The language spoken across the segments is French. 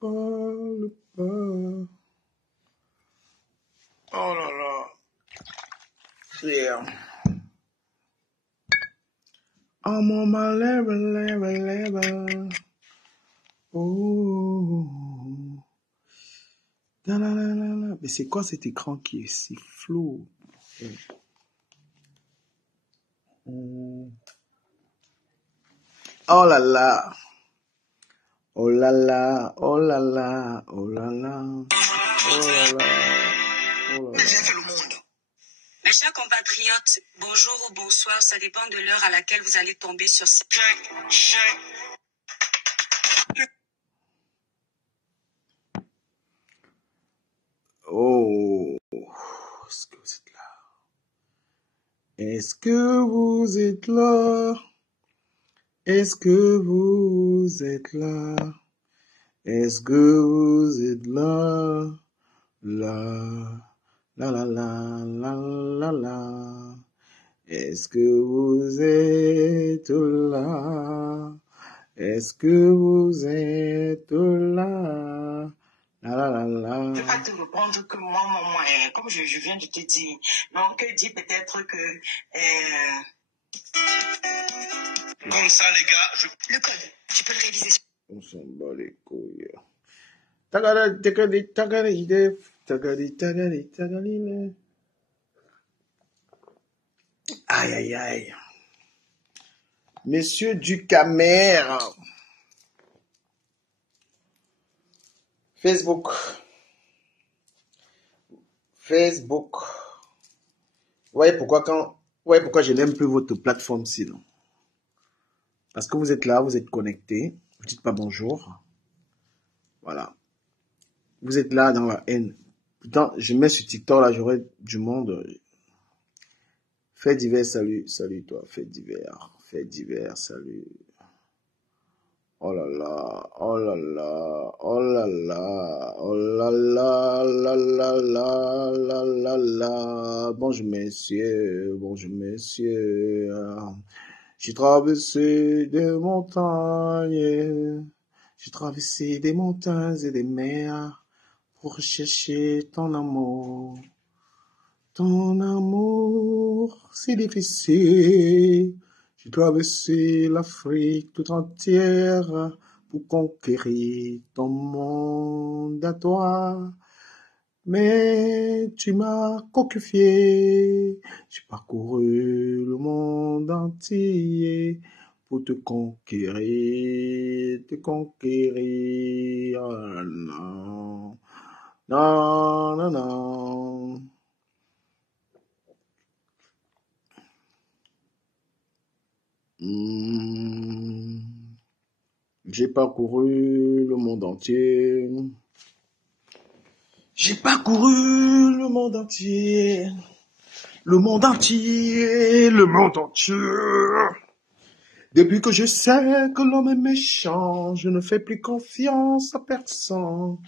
parle pas. Oh là là. Yeah. I'm on my level. Oh. La, la, la, la, la. Mais c'est quoi cet écran qui est si flou? Oh là là. Oh là là. Oh là là. Oh là là. Oh là là. Oh là là. Mes chers compatriotes, bonjour ou bonsoir, ça dépend de l'heure à laquelle vous allez tomber sur cette... Oh, est-ce que vous êtes là? Est-ce que vous êtes là? Est-ce que vous êtes là? Est-ce que vous êtes là? Là, la la la la la la. Est-ce que vous êtes là? Est-ce que vous êtes là? La la la la. Je ne vais pas te répondre que moi, comme je viens de te dire. Donc, dis peut-être que... Comme ça, les gars, le code, tu peux le réviser. On s'en bat les couilles. Tagari. Aïe, aïe, aïe. Monsieur Ducamer. Facebook. Voyez pourquoi je n'aime plus votre plateforme sinon. Parce que vous êtes là, vous êtes connectés, vous dites pas bonjour. Voilà. Vous êtes là dans la haine. Putain, je mets sur TikTok là, j'aurai du monde. Fait divers, salut toi, fait divers, salut. Oh là là, oh là là, oh là là, oh là là, la la la, la la la. Bonjour messieurs. J'ai traversé des montagnes, j'ai traversé des montagnes et des mers pour chercher ton amour. Ton amour, c'est difficile. J'ai traversé l'Afrique tout entière pour conquérir ton monde à toi. Mais tu m'as coquifié. J'ai parcouru le monde entier pour te conquérir. Oh, non, non, non, non. J'ai parcouru le monde entier. J'ai parcouru le monde entier. Le monde entier. Depuis que je sais que l'homme est méchant, je ne fais plus confiance à personne.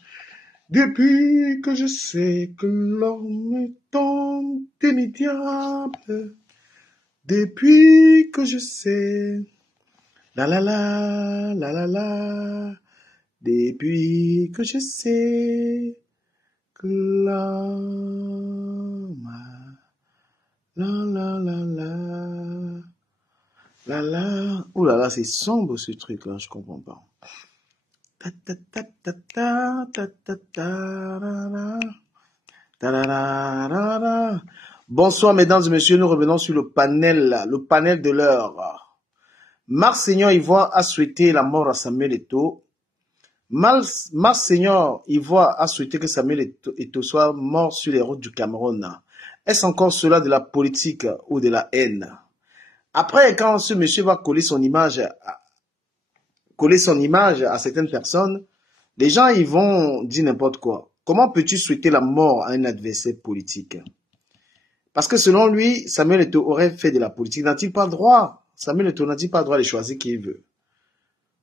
Depuis que je sais que l'homme est indémodiable. Depuis que je sais... La la la, la la la. Depuis que je sais que l'homme... La la la la. La la. Oh là là, c'est sombre ce truc-là, je comprends pas. Ta ta ta ta ta ta ta ta la la. Bonsoir mesdames et messieurs, nous revenons sur le panel de l'heure. Mars-Seigneur Ivoire a souhaité la mort à Samuel Eto'o. Mars-Seigneur Ivoire a souhaité que Samuel Eto'o soit mort sur les routes du Cameroun. Est-ce encore cela de la politique ou de la haine? Après, quand ce monsieur va coller son image à certaines personnes, les gens ils vont dire n'importe quoi. Comment peux-tu souhaiter la mort à un adversaire politique? Parce que selon lui, Samuel Eto'o aurait fait de la politique. N'a-t-il pas le droit? Samuel Eto'o n'a-t-il pas le droit de choisir qui il veut?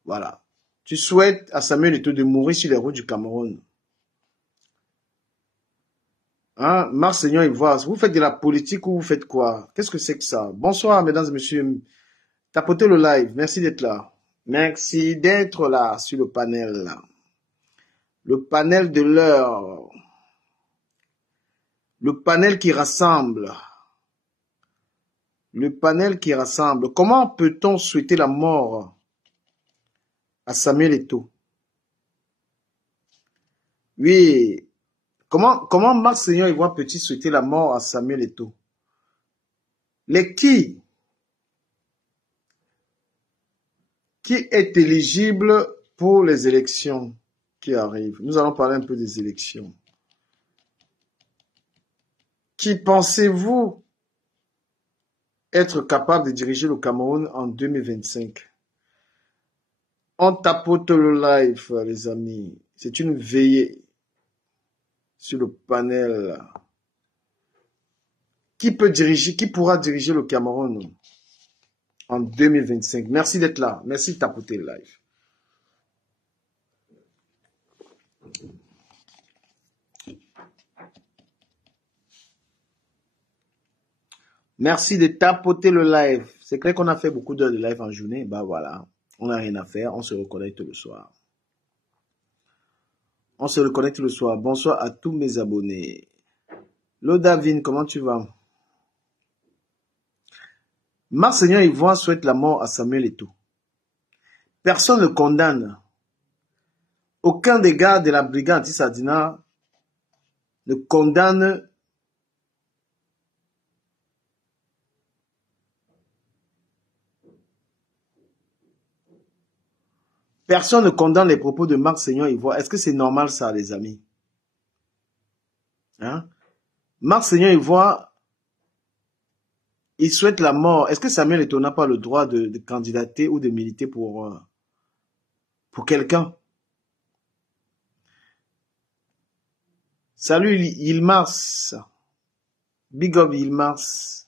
Voilà. Tu souhaites à Samuel Eto'o de mourir sur les routes du Cameroun. Hein? Mars-Seigneur Ivoire, vous faites de la politique ou vous faites quoi? Qu'est-ce que c'est que ça? Bonsoir, mesdames et messieurs. Tapotez le live. Merci d'être là. Merci d'être là sur le panel. Le panel de l'heure. Le panel qui rassemble. Le panel qui rassemble. Comment peut-on souhaiter la mort à Samuel Eto'o? Oui. Comment Marc Seigneur Ivoire peut-il souhaiter la mort à Samuel Eto'o? Les qui est éligible pour les élections qui arrivent? Nous allons parler un peu des élections. Qui pensez-vous être capable de diriger le Cameroun en 2025? On tapote le live, les amis. C'est une veillée sur le panel. Qui pourra diriger le Cameroun en 2025? Merci d'être là. Merci de tapoter le live. Merci de tapoter le live. C'est clair qu'on a fait beaucoup d'heures de live en journée. Bah voilà, on n'a rien à faire. On se reconnecte le soir. On se reconnecte le soir. Bonsoir à tous mes abonnés. Lodavine, comment tu vas? Marc Seigneur Ivoire souhaite la mort à Samuel Eto'o. Personne ne condamne. Aucun des gars de la brigade anti-Sardina ne condamne personne ne condamne les propos de Marc Seigneur Ivoire. Est-ce que c'est normal ça, les amis? Hein? Marc Seigneur Ivoire, il souhaite la mort. Est-ce que Samuel Eto'o n'a pas le droit de candidater ou de militer pour quelqu'un? Salut Yilmaz. Big up Yilmaz.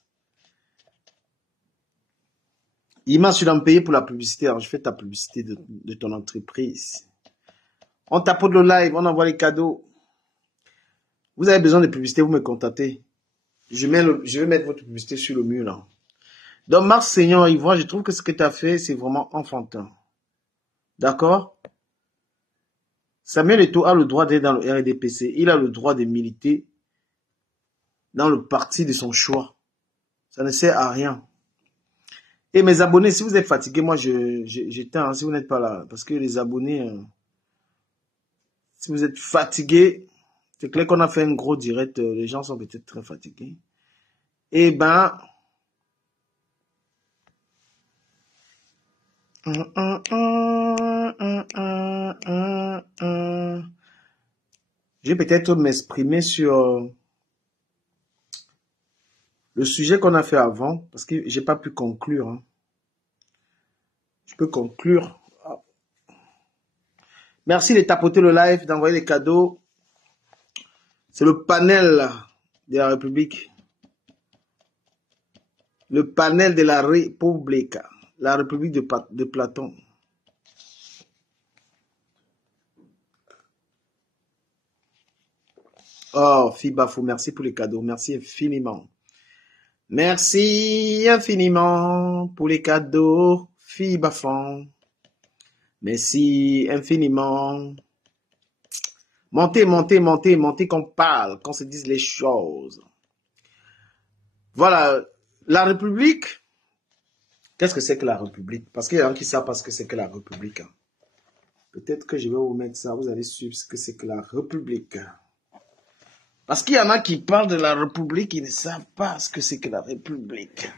Yilmaz, tu dois me payer pour la publicité. Alors je fais ta publicité de ton entreprise. On tapote le live, on envoie les cadeaux. Vous avez besoin de publicité, vous me contactez. Je vais mettre votre publicité sur le mur là. Donc Marc Seigneur Ivoire, je trouve que ce que tu as fait, c'est vraiment enfantin. D'accord? Samuel Eto'o a le droit d'être dans le RDPC. Il a le droit de militer dans le parti de son choix. Ça ne sert à rien. Et mes abonnés, si vous êtes fatigués, moi j'éteins hein, si vous n'êtes pas là. Parce que les abonnés, si vous êtes fatigués, c'est clair qu'on a fait un gros direct. Les gens sont peut-être très fatigués. Eh ben... Je vais peut-être m'exprimer sur le sujet qu'on a fait avant, parce que j'ai pas pu conclure. Hein. Je peux conclure. Merci de tapoter le live, d'envoyer les cadeaux. C'est le panel de la République. Le panel de la République. La République de Platon. Oh, Fibafou, merci pour les cadeaux. Merci infiniment. Merci infiniment pour les cadeaux, Fibafon. Merci infiniment. Montez, montez, montez, montez, qu'on parle, qu'on se dise les choses. Voilà, la République. Qu'est-ce que c'est que la République? Parce qu'il y a des gens qui savent pas ce que c'est que la République. Peut-être que je vais vous mettre ça, vous allez suivre ce que c'est que la République. Parce qu'il y en a qui parlent de la République, ils ne savent pas ce que c'est que la République.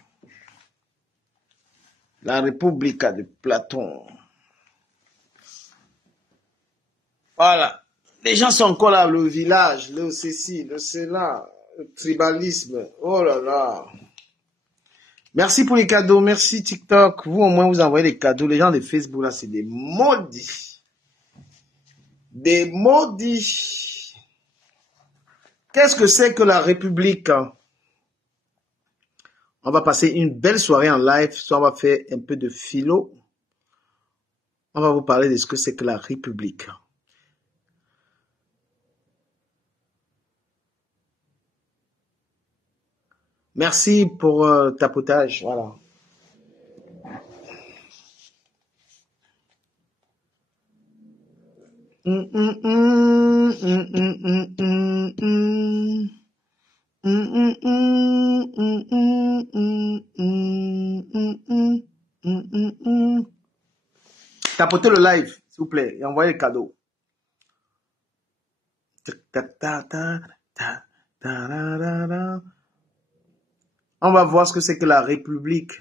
La République de Platon. Voilà. Les gens sont encore là, le village, le ceci, le cela, le tribalisme. Oh là là. Merci pour les cadeaux, merci TikTok. Vous au moins vous envoyez des cadeaux. Les gens de Facebook là, c'est des maudits. Des maudits. Qu'est-ce que c'est que la République? On va passer une belle soirée en live. Soit on va faire un peu de philo. On va vous parler de ce que c'est que la République. Merci pour tapotage. Voilà. Tapotez le live, s'il vous plaît, et envoyez les cadeaux. On va voir ce que c'est que la République.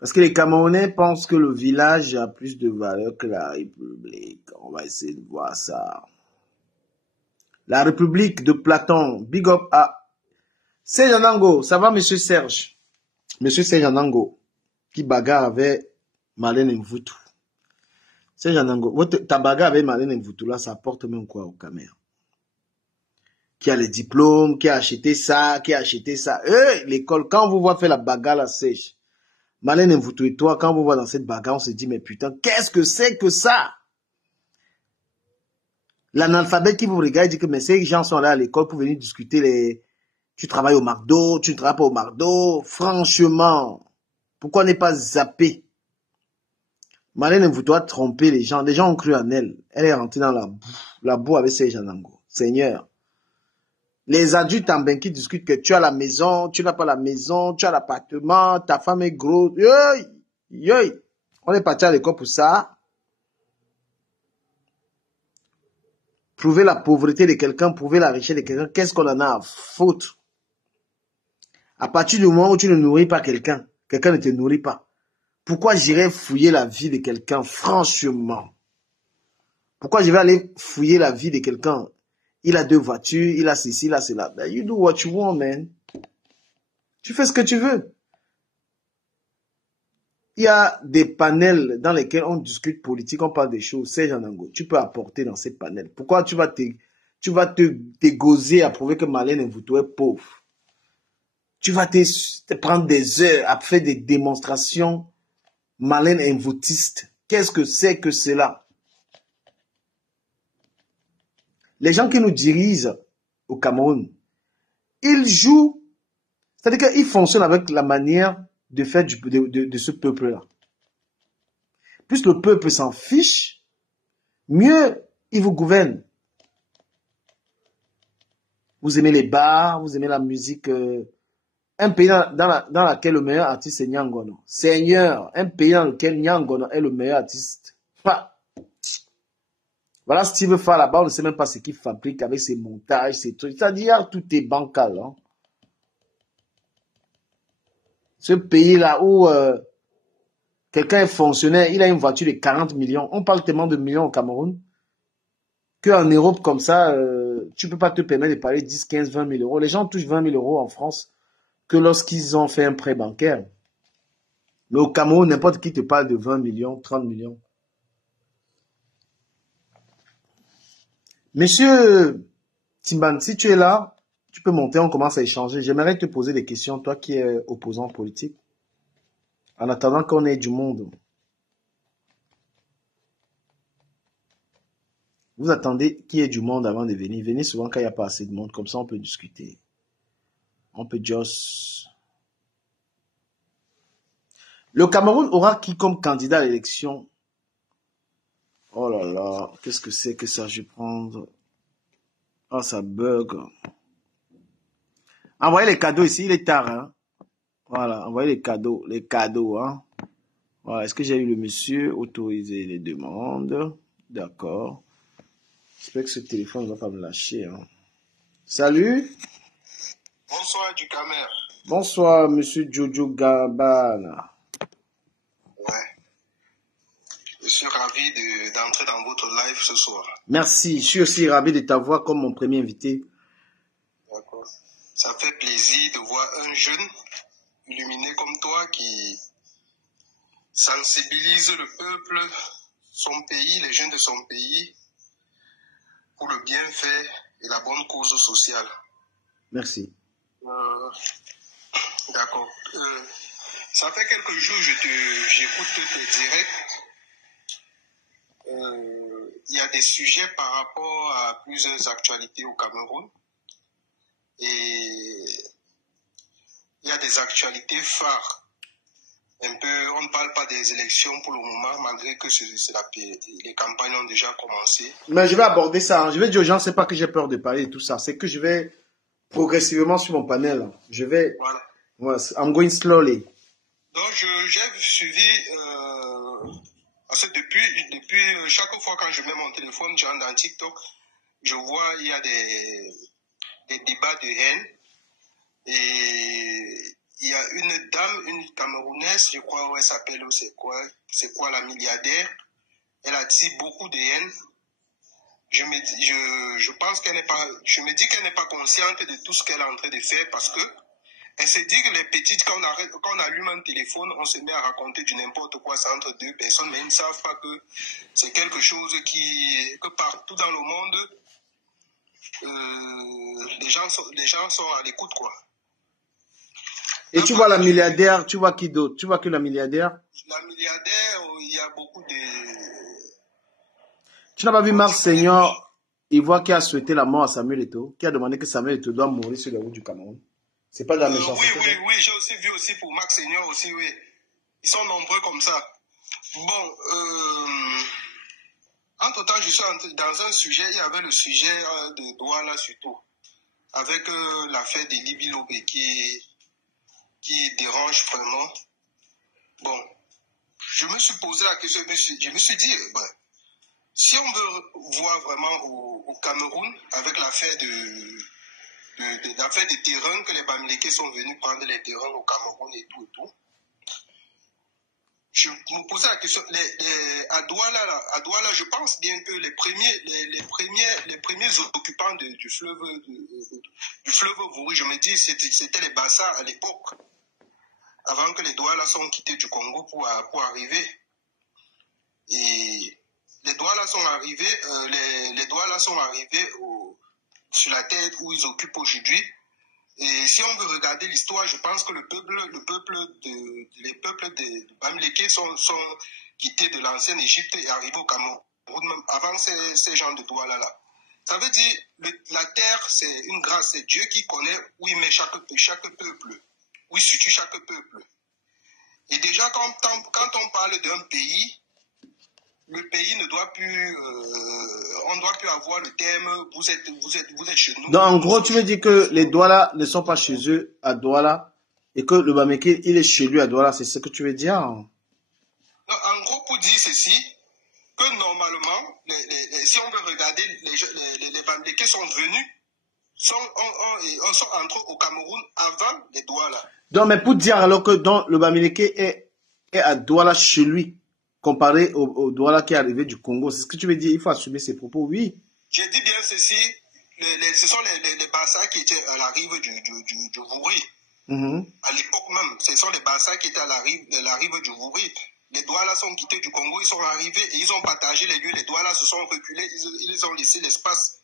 Parce que les Camerounais pensent que le village a plus de valeur que la République. On va essayer de voir ça. La République de Platon. Big up à Serge Anango. Ça va, monsieur Serge? Monsieur Serge Anango, qui bagarre avec Marlène Mvutu. Serge Anango, ta bagarre avec Marlène Mvutu, là, ça apporte même quoi au Cameroun? Qui a les diplômes, qui a acheté ça, qui a acheté ça. L'école, quand on vous voit faire la bagarre, la sèche. Marlène Mvutu et toi, quand on vous voit dans cette bagarre, on se dit, mais putain, qu'est-ce que c'est que ça? L'analphabète qui vous regarde dit que mais ces gens sont là à l'école pour venir discuter tu travailles au McDo, tu ne travailles pas au McDo. Franchement, pourquoi n'est pas zappé? Marlène Mvutu a trompé les gens. Les gens ont cru en elle. Elle est rentrée dans la boue avec Serge Anango. Seigneur. Les adultes en bain qui discutent que tu as la maison, tu n'as pas la maison, tu as l'appartement, ta femme est grosse. On est parti à l'école pour ça. Prouver la pauvreté de quelqu'un, prouver la richesse de quelqu'un, qu'est-ce qu'on en a à foutre? À partir du moment où tu ne nourris pas quelqu'un, quelqu'un ne te nourrit pas. Pourquoi j'irais fouiller la vie de quelqu'un, franchement? Pourquoi je vais aller fouiller la vie de quelqu'un? Il a 2 voitures, il a ceci, il a cela. Ben, you do what you want, man. Tu fais ce que tu veux. Il y a des panels dans lesquels on discute politique, on parle des choses. Serge Anango, tu peux apporter dans ces panels. Pourquoi tu vas te gauser à prouver que Marlène Mvutu est pauvre? Tu vas te prendre des heures à faire des démonstrations Marlène Mvutistes. Qu'est-ce que c'est que cela? Les gens qui nous dirigent au Cameroun, ils jouent, c'est-à-dire qu'ils fonctionnent avec la manière de faire de ce peuple-là. Plus le peuple s'en fiche, mieux il vous gouverne. Vous aimez les bars, vous aimez la musique. Un pays dans lequel le meilleur artiste est Nyangono. Seigneur, un pays dans lequel Nyangono est le meilleur artiste. Voilà Steve Fall là-bas, on ne sait même pas ce qu'il fabrique avec ses montages, ses trucs. C'est-à-dire, tout est bancal. Hein. Ce pays-là où quelqu'un est fonctionnaire, il a une voiture de 40 millions. On parle tellement de millions au Cameroun qu'en Europe, comme ça, tu ne peux pas te permettre de parler 10, 15, 20 000 euros. Les gens touchent 20 000 euros en France que lorsqu'ils ont fait un prêt bancaire. Mais au Cameroun, n'importe qui te parle de 20 millions, 30 millions. Monsieur Timban, si tu es là, tu peux monter, on commence à échanger. J'aimerais te poser des questions, toi qui es opposant politique. En attendant qu'on ait du monde. Vous attendez qu'il y ait du monde avant de venir. Venez souvent quand il n'y a pas assez de monde. Comme ça, on peut discuter. On peut juste... Le Cameroun aura qui comme candidat à l'élection? Oh là là, qu'est-ce que c'est que ça? Je vais prendre... Oh, ça bug. Envoyez les cadeaux ici, il est tard. Hein? Voilà, envoyez les cadeaux. Hein? Voilà, est-ce que j'ai eu le monsieur? Autoriser les demandes. D'accord. J'espère que ce téléphone ne va pas me lâcher. Hein? Salut. Bonsoir du Camer. Bonsoir, monsieur Jojo Gabana. Ouais. Je suis ravi d'entrer dans votre live ce soir. Merci, je suis aussi ravi de t'avoir comme mon premier invité. D'accord. Ça fait plaisir de voir un jeune illuminé comme toi qui sensibilise le peuple, son pays, les jeunes de son pays, pour le bienfait et la bonne cause sociale. Merci. D'accord. Ça fait quelques jours que j'écoute tes directs. Il y a des sujets par rapport à plusieurs actualités au Cameroun. Et il y a des actualités phares. Un peu, on ne parle pas des élections pour le moment, malgré que les campagnes ont déjà commencé. Mais je vais aborder ça. Hein. Je vais dire aux gens, c'est pas que j'ai peur de parler de tout ça. C'est que je vais progressivement sur mon panel. Je vais... Voilà. I'm going slowly. Donc, j'ai suivi Parce que depuis chaque fois quand je mets mon téléphone, genre dans TikTok, je vois il y a des débats de haine. Et il y a une dame, une Camerounaise, je crois, où elle s'appelle, c'est quoi la milliardaire. Elle attire beaucoup de haine. Je pense qu'elle n'est pas, je me dis qu'elle n'est pas consciente de tout ce qu'elle est en train de faire parce que elle se dit que les petites, quand on allume un téléphone, on se met à raconter du n'importe quoi, c'est entre deux personnes, mais ils ne savent pas que c'est quelque chose que partout dans le monde, les gens sont à l'écoute, quoi. Et tu vois la milliardaire, tu vois qui d'autre? Tu vois que la milliardaire? La milliardaire, il y a beaucoup de... Tu n'as pas vu Marc Seigneur, il voit qui a souhaité la mort à Samuel Eto'o, qui a demandé que Samuel Eto'o doit mourir sur les routes du Cameroun. C'est pas de la méchanceté. Oui, j'ai aussi vu aussi pour Marc Seigneur aussi, oui. Ils sont nombreux comme ça. Bon, entre-temps, je suis dans un sujet, il y avait le sujet de Douala surtout, avec l'affaire de Libye Lobé qui dérange vraiment. Bon, je me suis posé la question, je me suis dit, ben, si on veut voir vraiment au Cameroun, avec l'affaire l'affaire des terrains, que les Bamileke sont venus prendre les terrains au Cameroun et tout, je me posais la question, à Douala, je pense bien que les premiers occupants du fleuve Vouri, je me dis, c'était les Bassa à l'époque, avant que les Douala sont quittés du Congo pour arriver. Et les Douala sont arrivés, sur la terre où ils occupent aujourd'hui. Et si on veut regarder l'histoire, je pense que les peuples de Bamileke sont quittés de l'ancienne Égypte et arrivés au Cameroun, même avant ces gens de Douala là. Ça veut dire, la terre, c'est une grâce, c'est Dieu qui connaît où il met chaque peuple, où il situe chaque peuple. Et déjà, quand on parle d'un pays, le pays ne doit plus, on ne doit plus avoir le terme, vous êtes chez nous. Donc, en gros, tu veux dire que les Douala ne sont pas chez eux à Douala et que le Bamileke, il est chez lui à Douala, c'est ce que tu veux dire? Non, en gros, pour dire ceci, que normalement, si on veut regarder, les Bamileke sont venus, sont entrés au Cameroun avant les Douala. Donc, mais pour dire alors que le Bamileke est à Douala chez lui, comparé au Douala qui est arrivé du Congo, c'est ce que tu veux dire? Il faut assumer ses propos, oui. J'ai dit bien ceci, ce sont les Bassa qui étaient à la rive du Vouri. À l'époque même, ce sont les Bassa qui étaient à la rive du Vouri. Les Douala sont quittés du Congo, ils sont arrivés et ils ont partagé les lieux. Les Douala se sont reculés, ils ont laissé l'espace.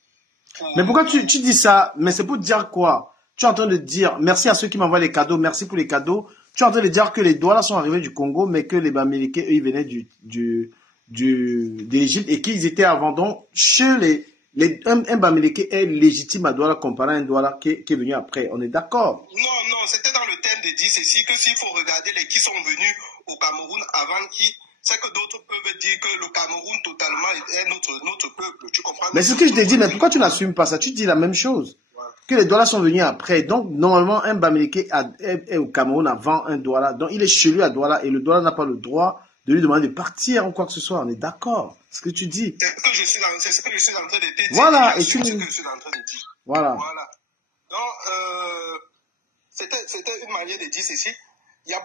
Mais pourquoi tu dis ça? Mais c'est pour dire quoi? Tu es en train de dire, merci à ceux qui m'envoient les cadeaux, merci pour les cadeaux. Tu es en train de dire que les Douala sont arrivés du Congo, mais que les Bamileke, eux, ils venaient d'Égypte et qu'ils étaient avant. Donc, chez un Bamileke est légitime à Douala comparé à un Douala qui est venu après. On est d'accord? Non, c'était dans le thème de dire ceci, que s'il faut regarder les qui sont venus au Cameroun avant qui, c'est que d'autres peuvent dire que le Cameroun totalement est notre peuple. Tu comprends? Mais c'est ce que je t'ai dit, mais pourquoi tu n'assumes pas ça? Tu dis la même chose. Que les Douala sont venus après. Donc, normalement, un Bamileke est au Cameroun avant un Douala. Donc, il est chez lui à Douala et le Douala n'a pas le droit de lui demander de partir ou quoi que ce soit. On est d'accord. C'est ce que tu dis. C'est ce que je suis en train de te dire. Voilà. Et c'est ce que je suis en train de dire. Voilà. Donc, c'était une manière de dire ceci. Il y a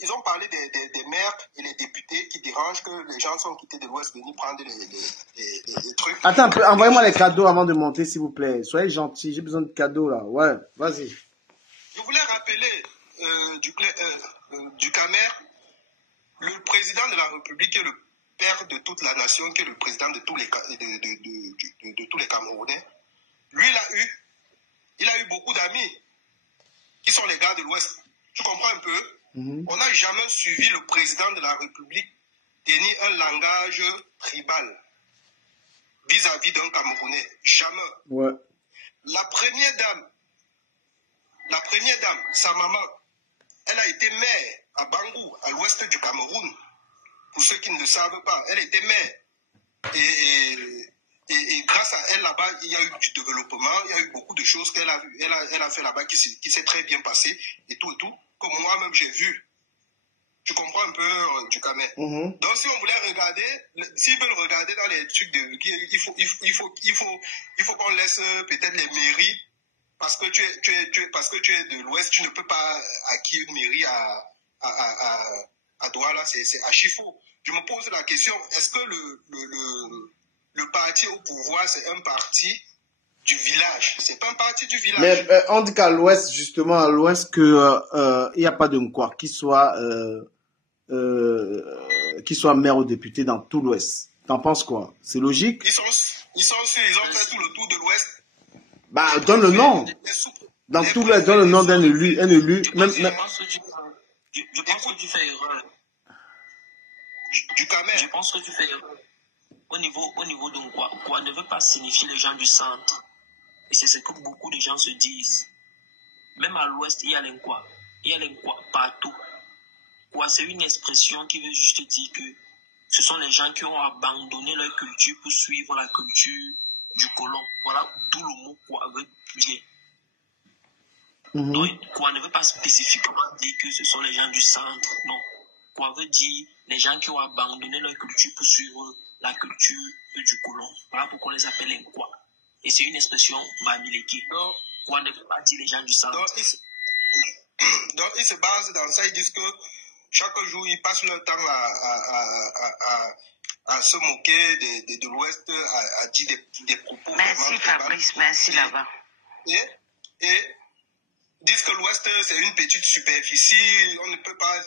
ils ont parlé des maires et des députés qui dérangent que les gens sont quittés de l'Ouest venus prendre les trucs. Attends, envoyez-moi les cadeaux avant de monter, s'il vous plaît. Soyez gentils, j'ai besoin de cadeaux là. Ouais, vas-y. Je voulais rappeler du Camer, le président de la République est le père de toute la nation, qui est le président de tous les Camerounais. Lui, il a eu beaucoup d'amis qui sont les gars de l'Ouest. Tu comprends un peu? On n'a jamais suivi le président de la République tenir un langage tribal vis-à-vis d'un Camerounais. Jamais. Ouais. La première dame, sa maman, elle a été mère à Bangou, à l'ouest du Cameroun. Pour ceux qui ne le savent pas, elle était mère. Et grâce à elle, là-bas, il y a eu du développement, il y a eu beaucoup de choses qu'elle a vues. Elle a fait là-bas qui s'est très bien passé et tout, que moi-même j'ai vu. Tu comprends un peu du Camer. Donc si on voulait regarder, s'ils veulent regarder dans les trucs de il faut qu'on laisse peut-être les mairies, parce que tu es de l'Ouest, tu ne peux pas acquérir une mairie à Douala, c'est archi faux. Je me pose la question, est-ce que le parti au pouvoir, c'est un parti du village? C'est pas un parti du village. Mais on dit qu'à l'Ouest, justement, à l'Ouest, il n'y a pas de Nkwa qui soit maire ou député dans tout l'Ouest. T'en penses quoi? C'est logique? Ils sont sûrs, ils ont fait tout le tour de l'Ouest. Bah, donne le nom. Dans tout l'Ouest, donne le nom d'un élu. Je pense que tu fais erreur. Du Camer. Je pense que tu fais erreur. Au niveau de Nkwa, Nkwa ne veut pas signifier les gens du centre. Et c'est ce que beaucoup de gens se disent. Même à l'Ouest, il y a l'Nkwa. Il y a l'Nkwa partout. Quoi, c'est une expression qui veut juste dire que ce sont les gens qui ont abandonné leur culture pour suivre la culture du colon. Voilà d'où le mot quoi veut dire. Donc, quoi ne veut pas spécifiquement dire que ce sont les gens du centre. Non. Quoi veut dire les gens qui ont abandonné leur culture pour suivre la culture du colon. Voilà pourquoi on les appelle les quoi. Et c'est une expression bamileke. Quoi ne veut pas dire les gens du centre. Donc, ils se basent dans ça, ils disent que chaque jour, ils passent leur temps à se moquer de l'Ouest, à dire des propos. Merci Fabrice, merci là-bas. Et disent que l'Ouest, c'est une petite superficie,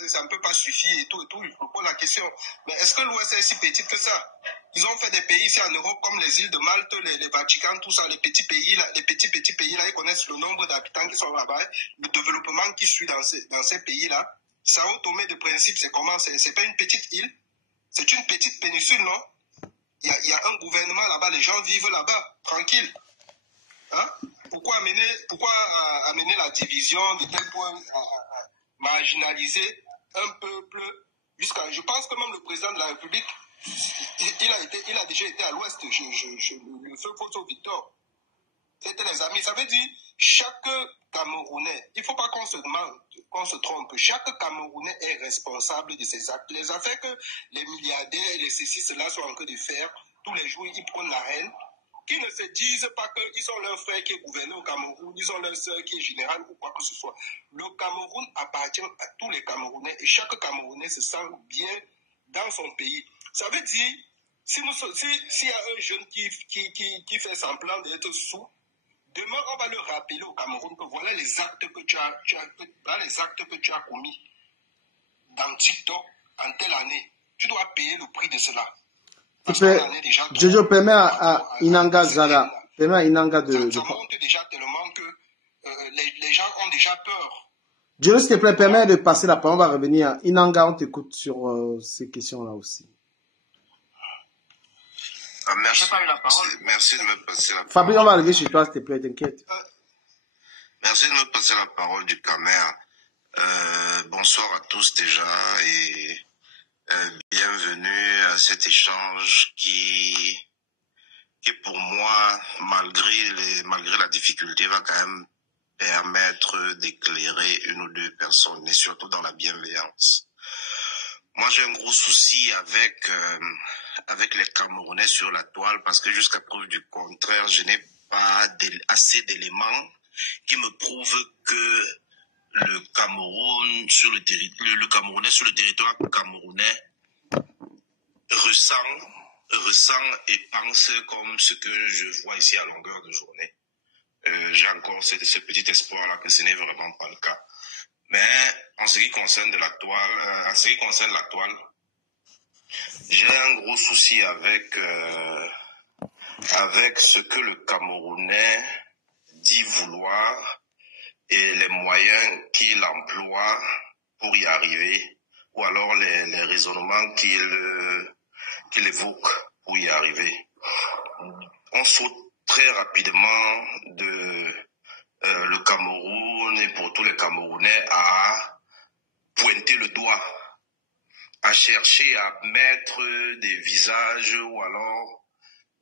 ça ne peut pas suffire et tout. Je me pose la question. Mais est-ce que l'Ouest est si petite que ça? Ils ont fait des pays ici en Europe comme les îles de Malte, les Vatican, tout ça, les petits pays là, ils connaissent le nombre d'habitants qui sont là-bas, le développement qui suit dans ces pays-là. Sao Tomé de principe, c'est comment? C'est pas une petite île, c'est une petite péninsule, non? Il y a un gouvernement là-bas, les gens vivent là-bas, tranquille. Hein? Pourquoi amener la division de tel point à marginaliser un peuple jusqu'à... Je pense que même le président de la République, il a déjà été à l'Ouest, le feu Photo Victor. C'était les amis. Ça veut dire, chaque Camerounais, il ne faut pas qu'on se trompe, chaque Camerounais est responsable de ses actes. Les affaires que les milliardaires et les ceci, cela sont en train de faire, tous les jours, ils prennent la haine, qui ne se disent pas qu'ils ont leur frère qui est gouverneur au Cameroun, ils ont leur soeur qui est générale ou quoi que ce soit. Le Cameroun appartient à tous les Camerounais et chaque Camerounais se sent bien dans son pays. Ça veut dire, s'il y a un jeune qui fait semblant d'être sous, demain, on va le rappeler au Cameroun que voilà les actes que tu as commis dans TikTok en telle année. Tu dois payer le prix de cela. Jojo, permet à Inanga Zara, permet à Inanga de... Ça monte déjà tellement que les gens ont déjà peur. Jojo, s'il te plaît, permet de passer la parole, on va revenir. Inanga, on t'écoute sur ces questions-là aussi. Merci de me passer la parole. Fabrice, on va arriver chez toi, s'il te plaît, t'inquiète. Merci de me passer la parole du Camer. Bonsoir à tous déjà et bienvenue à cet échange qui pour moi, malgré la difficulté, va quand même permettre d'éclairer une ou deux personnes et surtout dans la bienveillance. Moi, j'ai un gros souci avec les Camerounais sur la toile parce que jusqu'à preuve du contraire, je n'ai pas assez d'éléments qui me prouvent que le Camerounais sur le territoire camerounais ressent et pense comme ce que je vois ici à longueur de journée. J'ai encore ce petit espoir-là que ce n'est vraiment pas le cas. Mais en ce qui concerne la toile, j'ai un gros souci avec ce que le Camerounais dit vouloir et les moyens qu'il emploie pour y arriver, ou alors les raisonnements qu'il évoque pour y arriver. On saute très rapidement de le Cameroun et pour tous les Camerounais à pointer le doigt, à chercher à mettre des visages ou alors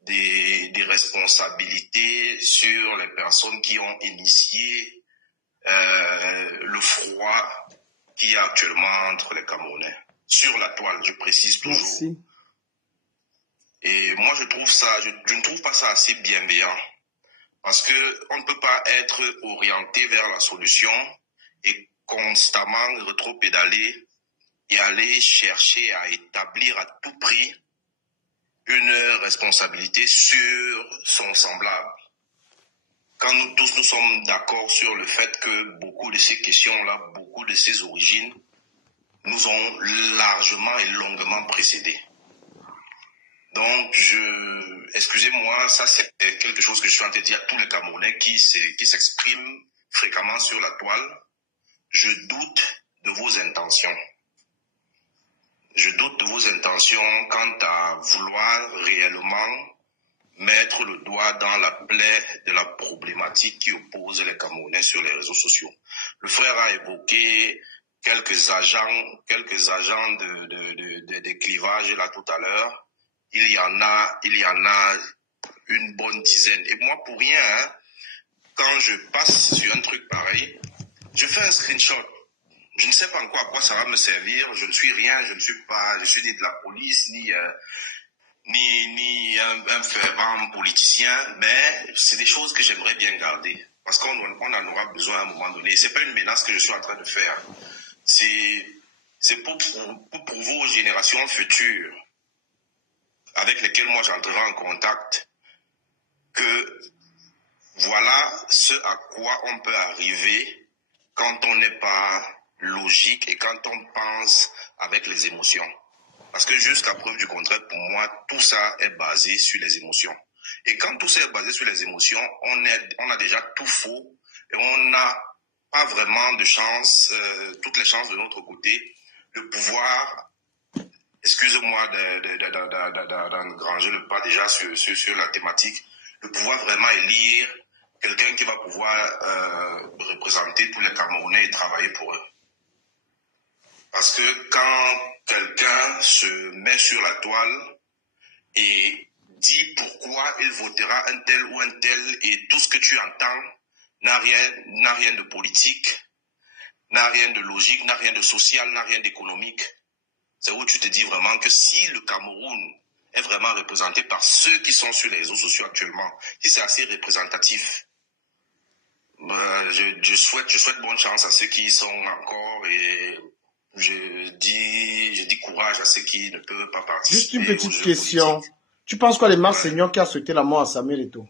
des responsabilités sur les personnes qui ont initié le froid qu'il y a actuellement entre les Camerounais. Sur la toile, je précise toujours. Merci. Et moi, je ne trouve pas ça assez bienveillant. Parce que on ne peut pas être orienté vers la solution et constamment rétro-pédaler et aller chercher à établir à tout prix une responsabilité sur son semblable. Quand nous tous nous sommes d'accord sur le fait que beaucoup de ces questions-là, beaucoup de ces origines, nous ont largement et longuement précédés. Donc, excusez-moi, ça c'est quelque chose que je suis en train de dire à tous les Camerounais qui s'expriment fréquemment sur la toile. Je doute de vos intentions. Je doute de vos intentions quant à vouloir réellement mettre le doigt dans la plaie de la problématique qui oppose les Camerounais sur les réseaux sociaux. Le frère a évoqué quelques agents de clivage là tout à l'heure. Il y en a une bonne dizaine. Et moi, pour rien, hein, quand je passe sur un truc pareil, je fais un screenshot. Je ne sais pas encore à quoi ça va me servir. Je ne suis rien. Je suis ni de la police, ni un fervent politicien. Mais c'est des choses que j'aimerais bien garder. Parce qu'on en aura besoin à un moment donné. C'est pas une menace que je suis en train de faire. C'est pour vos générations futures, avec lesquels moi j'entrerai en contact, que voilà ce à quoi on peut arriver quand on n'est pas logique et quand on pense avec les émotions. Parce que jusqu'à preuve du contraire, pour moi, tout ça est basé sur les émotions. Et quand tout ça est basé sur les émotions, on a déjà tout faux et on n'a pas vraiment de chance, toutes les chances de notre côté, de pouvoir... Excusez-moi d'engranger le pas déjà sur la thématique, de pouvoir vraiment élire quelqu'un qui va pouvoir représenter tous les Camerounais et travailler pour eux. Parce que quand quelqu'un se met sur la toile et dit pourquoi il votera un tel ou un tel et tout ce que tu entends n'a rien de politique, n'a rien de logique, n'a rien de social, n'a rien d'économique. C'est où tu te dis vraiment que si le Cameroun est vraiment représenté par ceux qui sont sur les réseaux sociaux actuellement, si c'est assez représentatif, je souhaite bonne chance à ceux qui y sont encore et je dis courage à ceux qui ne peuvent pas participer. Juste une petite question. Tu penses quoi les Marseillais qui a souhaité la mort à Samuel Eto'o?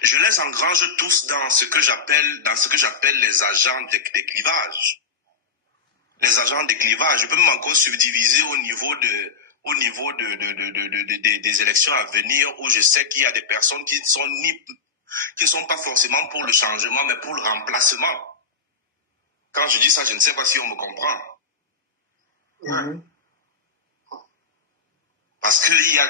Je les engrange tous dans ce que j'appelle les agents des clivages. Les agents de clivage, je peux même encore subdiviser au niveau des élections à venir où je sais qu'il y a des personnes qui ne sont pas forcément pour le changement, mais pour le remplacement. Quand je dis ça, je ne sais pas si on me comprend. Parce qu'il y a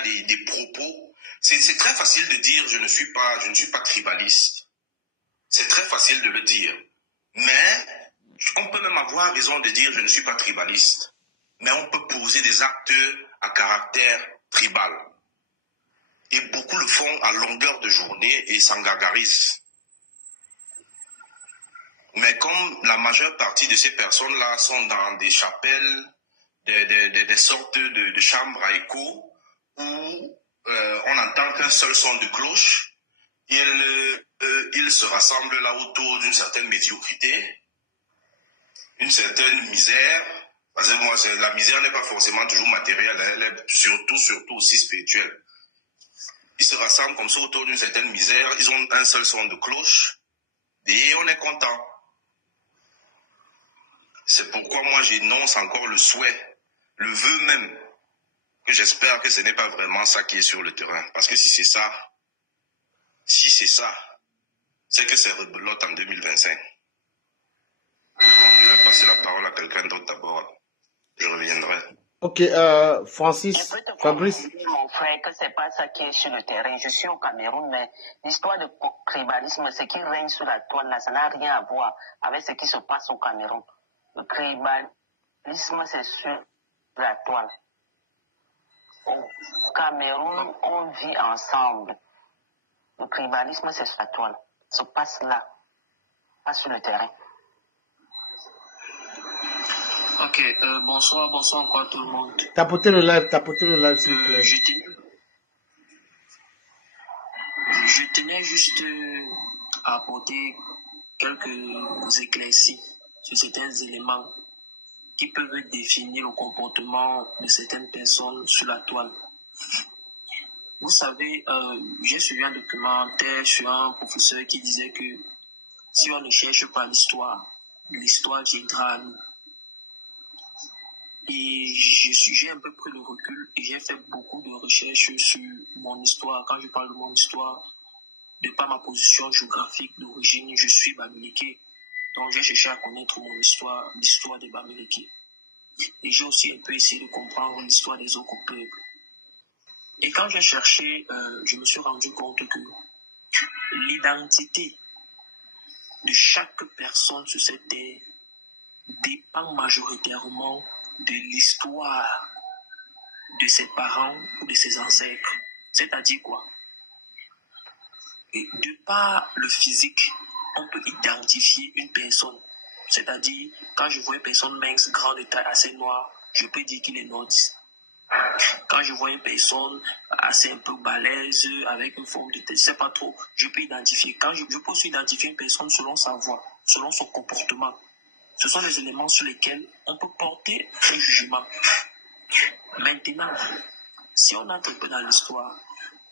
des propos. C'est très facile de dire je ne suis pas tribaliste. C'est très facile de le dire. Mais on peut même avoir raison de dire je ne suis pas tribaliste, mais on peut poser des actes à caractère tribal. Et beaucoup le font à longueur de journée et s'en gargarisent. Mais comme la majeure partie de ces personnes-là sont dans des chapelles, des sortes de chambres à écho, où on n'entend qu'un seul son de cloche, ils se rassemblent là autour d'une certaine médiocrité, une certaine misère, parce que moi, la misère n'est pas forcément toujours matérielle, elle est surtout aussi spirituelle. Ils se rassemblent comme ça autour d'une certaine misère, ils ont un seul son de cloche, et on est content. C'est pourquoi moi j'énonce encore le souhait, le vœu même, que j'espère que ce n'est pas vraiment ça qui est sur le terrain. Parce que si c'est ça, c'est que c'est rebelote en 2025. Bon, je vais passer la parole à quelqu'un d'autre d'abord. Je reviendrai. Ok, Francis, Fabrice. Je peux te confirmer, mon frère, que c'est pas ça qui est sur le terrain. Je suis au Cameroun, mais l'histoire de tribalisme, ce qui règne sur la toile, là, ça n'a rien à voir avec ce qui se passe au Cameroun. Le tribalisme, c'est sur la toile. Au Cameroun, on vit ensemble. Le tribalisme, c'est sur la toile. Ça se passe là, pas sur le terrain. Ok, bonsoir encore tout le monde. Tapotez le live s'il vous plaît. Je tenais juste à apporter quelques éclaircies sur certains éléments qui peuvent définir le comportement de certaines personnes sur la toile. Vous savez, j'ai suivi un documentaire sur un professeur qui disait que si on ne cherche pas l'histoire viendra à nous. Et j'ai un peu pris le recul et j'ai fait beaucoup de recherches sur mon histoire. Quand je parle de mon histoire, de par ma position géographique d'origine, je suis Bamileke. Donc j'ai cherché à connaître mon histoire, l'histoire des Bamileke. Et j'ai aussi un peu essayé de comprendre l'histoire des autres peuples. Et quand j'ai cherché, je me suis rendu compte que l'identité de chaque personne sur cette terre dépend majoritairement de l'histoire de ses parents ou de ses ancêtres. C'est-à-dire quoi? Et de par le physique, on peut identifier une personne. C'est-à-dire, quand je vois une personne mince, grande de taille, assez noire, je peux dire qu'il est nordiste. Quand je vois une personne assez un peu balèze, avec une forme de tête, je ne sais pas trop, je peux identifier. Quand je peux aussi identifier une personne selon sa voix, selon son comportement. Ce sont les éléments sur lesquels on peut porter un jugement. Maintenant, si on entre un peu dans l'histoire,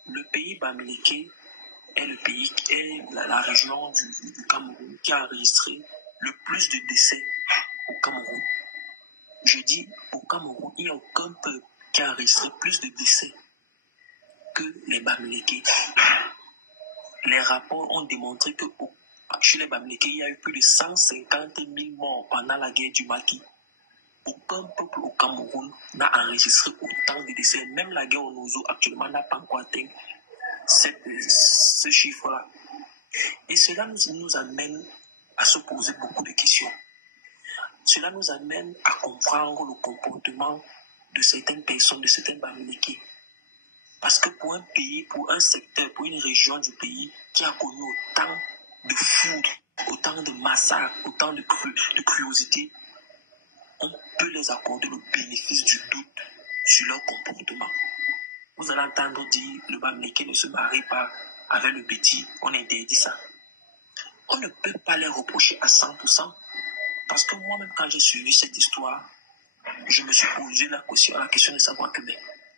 le pays Bamileke est le pays, est la région du Cameroun qui a enregistré le plus de décès au Cameroun. Je dis au Cameroun, il n'y a aucun peuple qui a enregistré plus de décès que les Bamileke. Les rapports ont démontré que chez les Bamileke, il y a eu plus de 150 000 morts pendant la guerre du Maki. Aucun peuple au Cameroun n'a enregistré autant de décès. Même la guerre au Nozo actuellement n'a pas encore atteint ce chiffre-là. Et cela nous amène à se poser beaucoup de questions. Cela nous amène à comprendre le comportement de certaines personnes, de certains Bamileke. Parce que pour un pays, pour un secteur, pour une région du pays qui a connu autant de foudre, autant de massacres, autant de cruauté, on peut les accorder le bénéfice du doute sur leur comportement. Vous allez entendre dire le Bamileke ne se marie pas avec le petit, on interdit ça. On ne peut pas les reprocher à 100%, parce que moi-même quand j'ai suivi cette histoire, je me suis posé la question de savoir que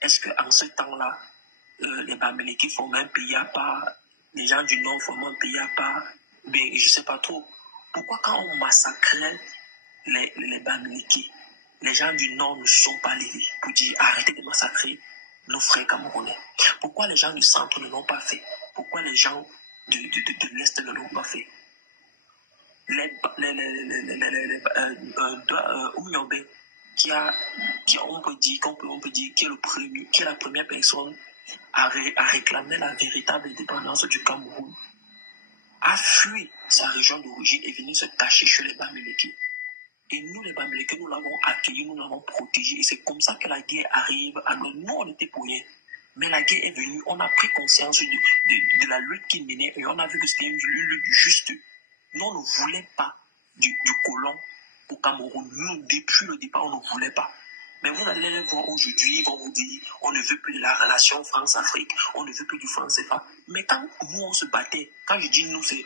est-ce qu'en ce temps-là, les Bamileke forment un pays à part, les gens du Nord forment un pays à part, je ne sais pas trop. Pourquoi quand on massacrait les Bamileke, les gens du Nord ne sont pas levés pour dire arrêtez de massacrer nos frères camerounais? Pourquoi les gens du centre ne l'ont pas fait? Pourquoi les gens de l'Est ne l'ont pas fait? Oumyombe, on peut dire qui est la première personne à réclamer la véritable indépendance du Cameroun, a fui sa région d'origine et venu se cacher chez les Bamileke. Et nous, les Bamileke, nous l'avons accueilli, nous l'avons protégé. Et c'est comme ça que la guerre arrive. Alors, nous, on était pour rien. Mais la guerre est venue, on a pris conscience de la lutte qu'il menait et on a vu que c'était une lutte juste. Nous, on ne voulait pas du colon au Cameroun. Nous, depuis le départ, on ne voulait pas. Mais vous allez les voir aujourd'hui, ils vont vous dire, on ne veut plus de la relation France-Afrique, on ne veut plus du franc-CFA. Mais quand nous, on se battait, quand je dis nous, c'est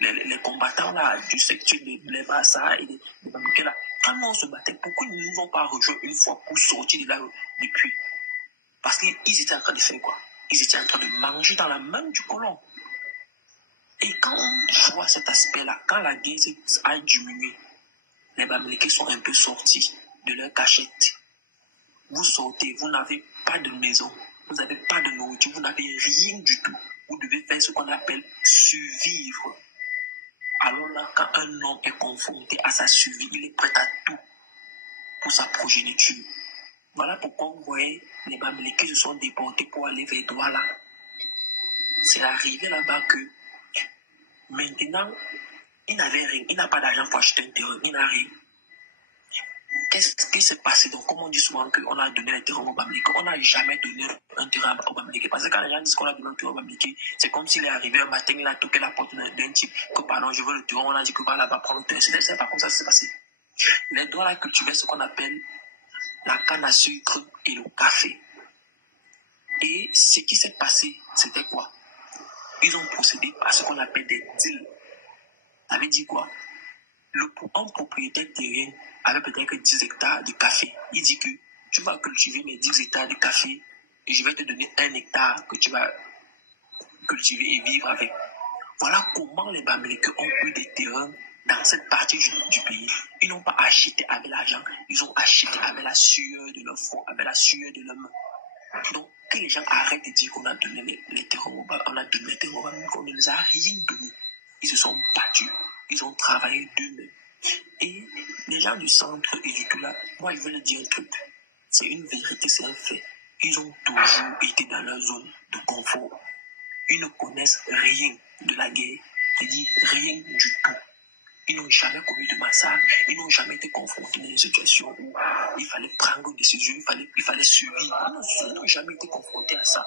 les combattants là, du secteur de Bassa et de Bamileke là, quand nous, on se battait, pourquoi ils ne nous ont pas rejoint une fois pour sortir de là depuis? Parce qu'ils étaient en train de faire quoi? Ils étaient en train de manger dans la main du colon. Et quand on voit cet aspect-là, quand la guerre a diminué, les Bamileke sont un peu sortis de leur cachette. Vous sortez, vous n'avez pas de maison, vous n'avez pas de nourriture, vous n'avez rien du tout. Vous devez faire ce qu'on appelle survivre. Alors là, quand un homme est confronté à sa survie, il est prêt à tout pour sa progéniture. Voilà pourquoi vous voyez, les Bamileke se sont déportés pour aller vers Douala. C'est arrivé là-bas que maintenant, il n'avait rien, il n'a pas d'argent pour acheter un terrain, il n'a rien. Qu'est-ce qui s'est passé? Donc, comme on dit souvent qu'on a donné un terrain au Bamileke, on n'a jamais donné un terrain au Bamileke. Parce que quand les gens disent qu'on a donné un terrain au Bamileke, c'est comme s'il est arrivé un matin, il a toqué la porte d'un type, que pardon, je veux le terrain, on a dit que va là-bas prendre le terrain. C'est pas comme ça que c'est passé. Les Douala cultivaient ce qu'on appelle la canne à sucre et le café. Et ce qui s'est passé, c'était quoi? Ils ont procédé à ce qu'on appelle des deals. Ça veut dire quoi? Un propriétaire terrien avait peut-être 10 hectares de café. Il dit que tu vas cultiver mes 10 hectares de café et je vais te donner 1 hectare que tu vas cultiver et vivre avec. Voilà comment les Bamileke ont eu des terrains dans cette partie du pays. Ils n'ont pas acheté avec l'argent, ils ont acheté avec la sueur de leur front, avec la sueur de leurs mains. Donc, que les gens arrêtent de dire qu'on a donné les terrains au Bamileke, on a donné les terrains au Bamileke, on ne les a rien donné. Ils se sont battus, ils ont travaillé d'eux-mêmes. Et les gens du centre et du tout là, moi je veux leur dire un truc. C'est une vérité, c'est un fait. Ils ont toujours été dans leur zone de confort. Ils ne connaissent rien de la guerre. Je dis rien du tout. Ils n'ont jamais commis de massacre. Ils n'ont jamais été confrontés à une situation où il fallait prendre une décision, il fallait survivre. Ils n'ont jamais été confrontés à ça.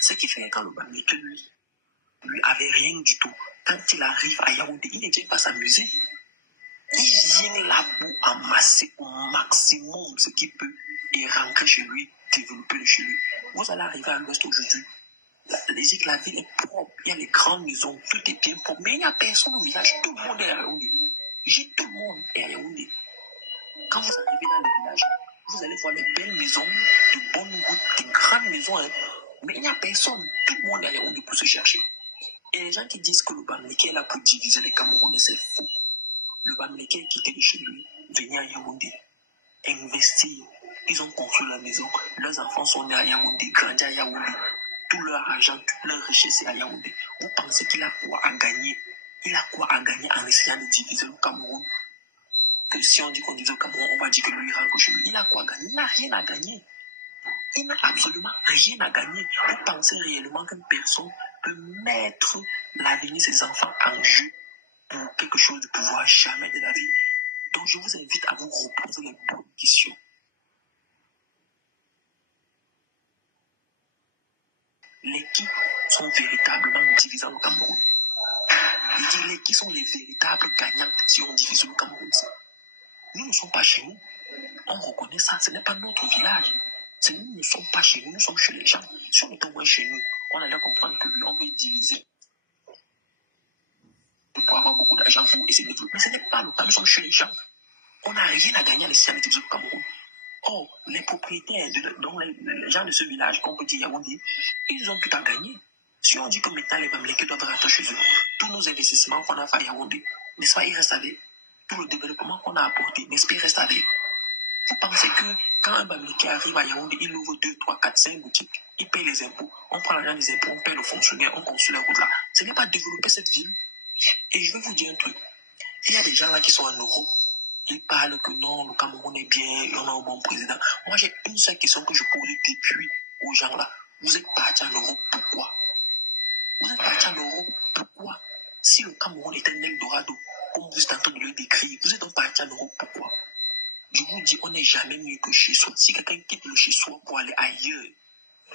Ce qui fait que quand le Bamileke, lui avait rien du tout. Quand il arrive à Yaoundé, il ne vient pas s'amuser. Il vient là pour amasser au maximum ce qu'il peut et rentrer chez lui, développer le chez lui. Vous allez arriver à l'ouest aujourd'hui. La ville est propre, il y a les grandes maisons, tout est bien propre, mais il n'y a personne au village, tout le monde est à Yaoundé. Tout le monde est à Yaoundé. Quand vous arrivez dans le village, vous allez voir les belles maisons, de bonnes routes, de grandes maisons, hein, mais il n'y a personne, tout le monde est à Yaoundé pour se chercher. Et les gens qui disent que le Bamileke est là pour diviser les Camerounais, c'est faux. Le Bamileke est quitté de chez lui, venu à Yaoundé, investir. Ils ont construit la maison, leurs enfants sont nés à Yaoundé, grandis à Yaoundé. Tout leur argent, toute leur richesse est à Yaoundé. Vous pensez qu'il a quoi à gagner? Il a quoi à gagner en essayant de diviser le Cameroun? Que si on dit qu'on divise le Cameroun, on va dire que lui rentre chez lui. Il a quoi à gagner? Il n'a rien à gagner. Il n'a absolument rien à gagner. Vous pensez réellement qu'une personne peut mettre l'avenir de ses enfants en jeu pour quelque chose de pouvoir? Jamais de la vie. Donc je vous invite à vous reposer les bonnes questions. Les qui sont véritablement divisants au Cameroun? Je dis les qui sont les véritables gagnants si on divise le Cameroun. Nous ne sommes pas chez nous. On reconnaît ça. Ce n'est pas notre village. Nous ne sommes pas chez nous. Nous sommes chez les gens. Si on était moins chez nous, on allait comprendre que lui, on veut diviser pour avoir beaucoup d'argent pour essayer de développer. Mais ce n'est pas le cas. Nous sommes chez les gens. On n'a rien à gagner à essayer de diviser le Cameroun. Or, les propriétaires, donc les gens de ce village, qu'on peut dire Yaoundé, ils ont tout à gagner. Si on dit que maintenant les Bamileke doivent rentrer chez eux, tous nos investissements qu'on a fait à Yaoundé, n'est-ce pas, ils restent avec. Tout le développement qu'on a apporté, n'est-ce pas, il reste avec. Vous pensez que quand un Bamileke arrive à Yaoundé, il ouvre 2, 3, 4, 5 boutiques, il paye les impôts, on prend l'argent des impôts, on paye le fonctionnaire, on construit les routes là. Ce n'est pas développer cette ville. Et je vais vous dire un truc. Il y a des gens là qui sont en Europe. Ils parlent que non, le Cameroun est bien, on a un bon président. Moi, j'ai une seule question que je pose depuis aux gens là. Vous êtes partis en Europe, pourquoi? Vous êtes partis en Europe, pourquoi? Si le Cameroun est un Eldorado, comme vous êtes en train de le décrire, vous êtes donc partis en Europe, pourquoi? Je vous dis, on n'est jamais mieux que chez soi. Si quelqu'un quitte le chez soi pour aller ailleurs,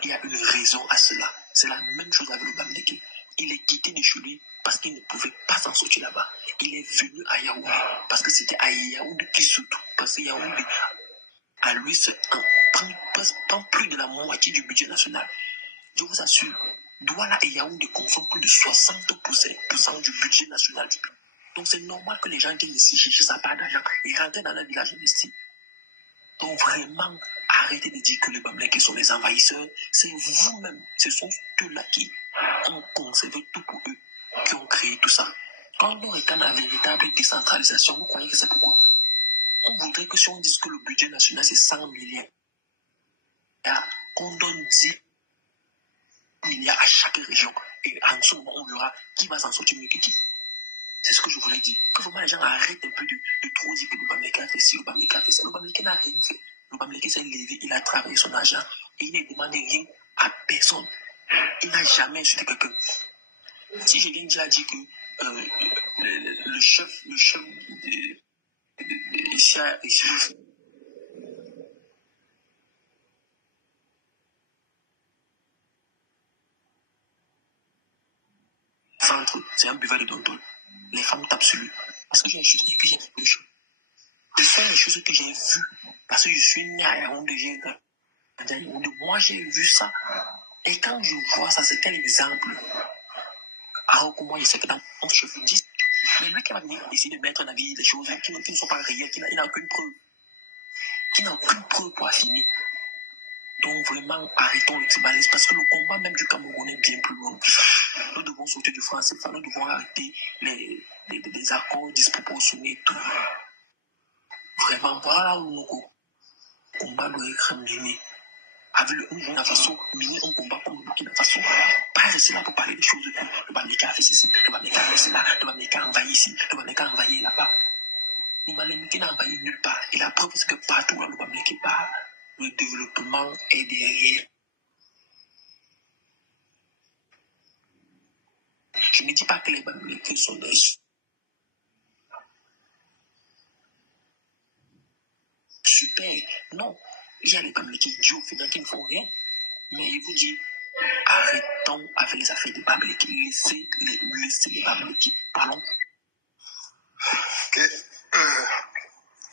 il y a une raison à cela. C'est la même chose avec le Bamileke. Il est quitté de chez lui parce qu'il ne pouvait pas s'en sortir là-bas. Il est venu à Yaoundé parce que c'était à Yaoundé qu'il se trouve. Parce que Yaoundé, à lui seul, prend plus de la moitié du budget national. Je vous assure, Douala et Yaoundé consomment plus de 60% du budget national du pays. Donc c'est normal que les gens viennent ici chercher sa part d'argent et rentrer dans leur village investir. Donc vraiment, arrêtez de dire que les Bamileke sont les envahisseurs. C'est vous-même, ce sont ceux-là qui ont conservé tout pour eux, qui ont créé tout ça. Quand on réclame la véritable décentralisation, vous croyez que c'est pourquoi? On voudrait que si on dise que le budget national c'est 100 milliards, qu'on donne 10 milliards à chaque région. Et en ce moment, on verra qui va s'en sortir mieux que qui. C'est ce que je voulais dire. Que vraiment les gens arrêtent un peu de trop dire que le Bamileke a fait ci, le Bamileke a fait ça. Le Bamileke n'a rien fait. Le Bamileke s'est levé, il a travaillé son argent et il n'a demandé rien à personne. Il n'a jamais insulté quelqu'un. Si je viens déjà dire que le chef ici centre, c'est un buveur de dondol. Les femmes tapent sur lui. Parce que j'ai insulté et puis j'ai fait le chef. Ce sont les choses que j'ai vues. Parce que je suis né à Yaoundé, moi j'ai vu ça. Et quand je vois ça, c'est quel exemple? Alors que moi, je sais que dans mon chef dit, mais lui qui va venir essayer de mettre en avis des choses qui ne sont pas réelles, qui n'a aucune preuve. Qui n'a aucune preuve pour affirmer. Donc vraiment, arrêtons le tribalisme parce que le combat même du Cameroun est bien plus long que ça. Nous devons sortir du franc CFA, nous devons arrêter les accords disproportionnés, tout. Vraiment, voilà où nous combat doit être mené. Avec le Burkina Faso, mener un combat comme le Burkina Faso. Pas rester là pour parler des choses de tout. Le Bamileke a fait ceci, le Bamileke a fait cela, le Bamileke a envahi ici, le Bamileke a envahi là-bas. Le Bamileke n'a envahi nulle part. Et la preuve, c'est que partout où le Bamileke part, le développement est derrière. Je ne dis pas que les Bamileke sont des super. Non. Il y a les Bamileke idiots qui ne font rien. Mais il vous dit, arrêtons avec les affaires de Bamileke. Laissez les Bamileke. Parlons. Ok.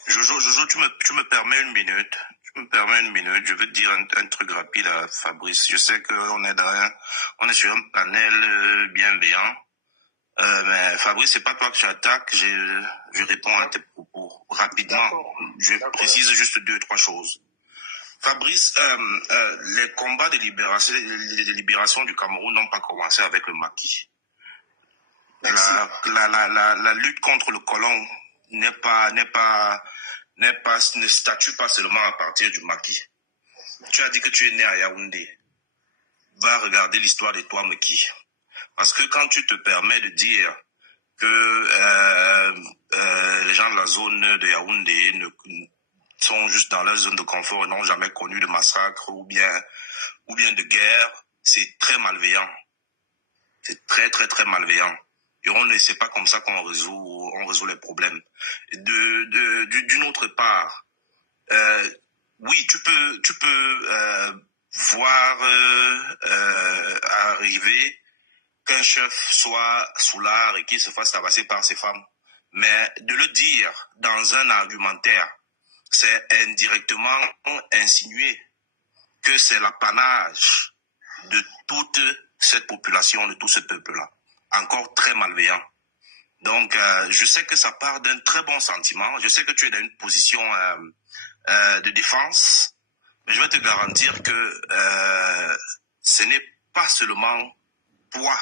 Jojo, tu me permets une minute. Je veux dire un truc rapide à Fabrice. Je sais qu'on est sur un panel bienveillant. Mais Fabrice, c'est pas toi que j'attaque. Je réponds à tes propos rapidement. Je précise juste 2-3 choses. Fabrice, les combats de libération du Cameroun n'ont pas commencé avec le maquis. La lutte contre le colon ne statue pas seulement à partir du maquis. Tu as dit que tu es né à Yaoundé. Va regarder l'histoire de toi, Meki. Parce que quand tu te permets de dire que les gens de la zone de Yaoundé sont juste dans leur zone de confort et n'ont jamais connu de massacre ou bien de guerre, c'est très malveillant. C'est très, très, très malveillant. Et c'est pas comme ça qu'on résout les problèmes. D'une autre part, oui, tu peux voir arriver qu'un chef soit soulard et qu'il se fasse tabasser par ses femmes. Mais de le dire dans un argumentaire, c'est indirectement insinuer que c'est l'apanage de toute cette population, de tout ce peuple-là. Encore très malveillant. Donc, je sais que ça part d'un très bon sentiment. Je sais que tu es dans une position de défense. Mais je vais te garantir que ce n'est pas seulement toi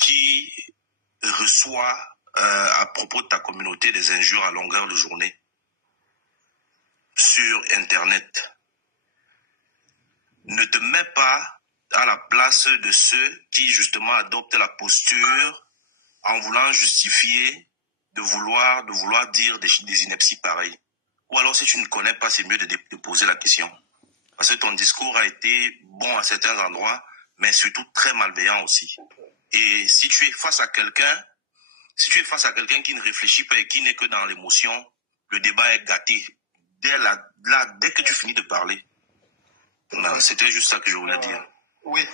qui reçois à propos de ta communauté des injures à longueur de journée sur Internet. Ne te mets pas à la place de ceux qui justement adoptent la posture en voulant justifier de vouloir dire des inepties pareilles. Ou alors si tu ne connais pas, c'est mieux de poser la question. Parce que ton discours a été bon à certains endroits, mais surtout très malveillant aussi. Et si tu es face à quelqu'un qui ne réfléchit pas et qui n'est que dans l'émotion, le débat est gâté. Dès que tu finis de parler. C'était juste ça que je voulais dire. Oui.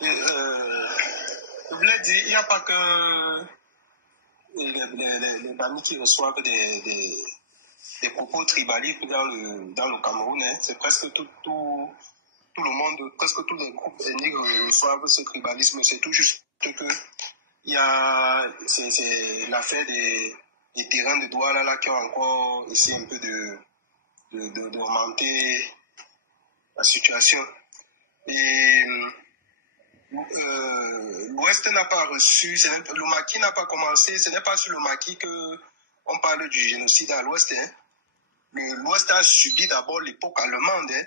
Je voulais dire, il n'y a pas que les bannis qui reçoivent des propos tribalistes dans le Cameroun. Hein. C'est presque tout le monde, presque tous les groupes ethniques reçoivent ce tribalisme. C'est tout juste que c'est l'affaire des terrains de Douala là qui ont encore essayé un peu de augmenter la situation. Et l'Ouest n'a pas reçu, le maquis n'a pas commencé, ce n'est pas sur le maquis qu'on parle du génocide à l'Ouest. Hein. L'Ouest a subi d'abord l'époque allemande. Hein.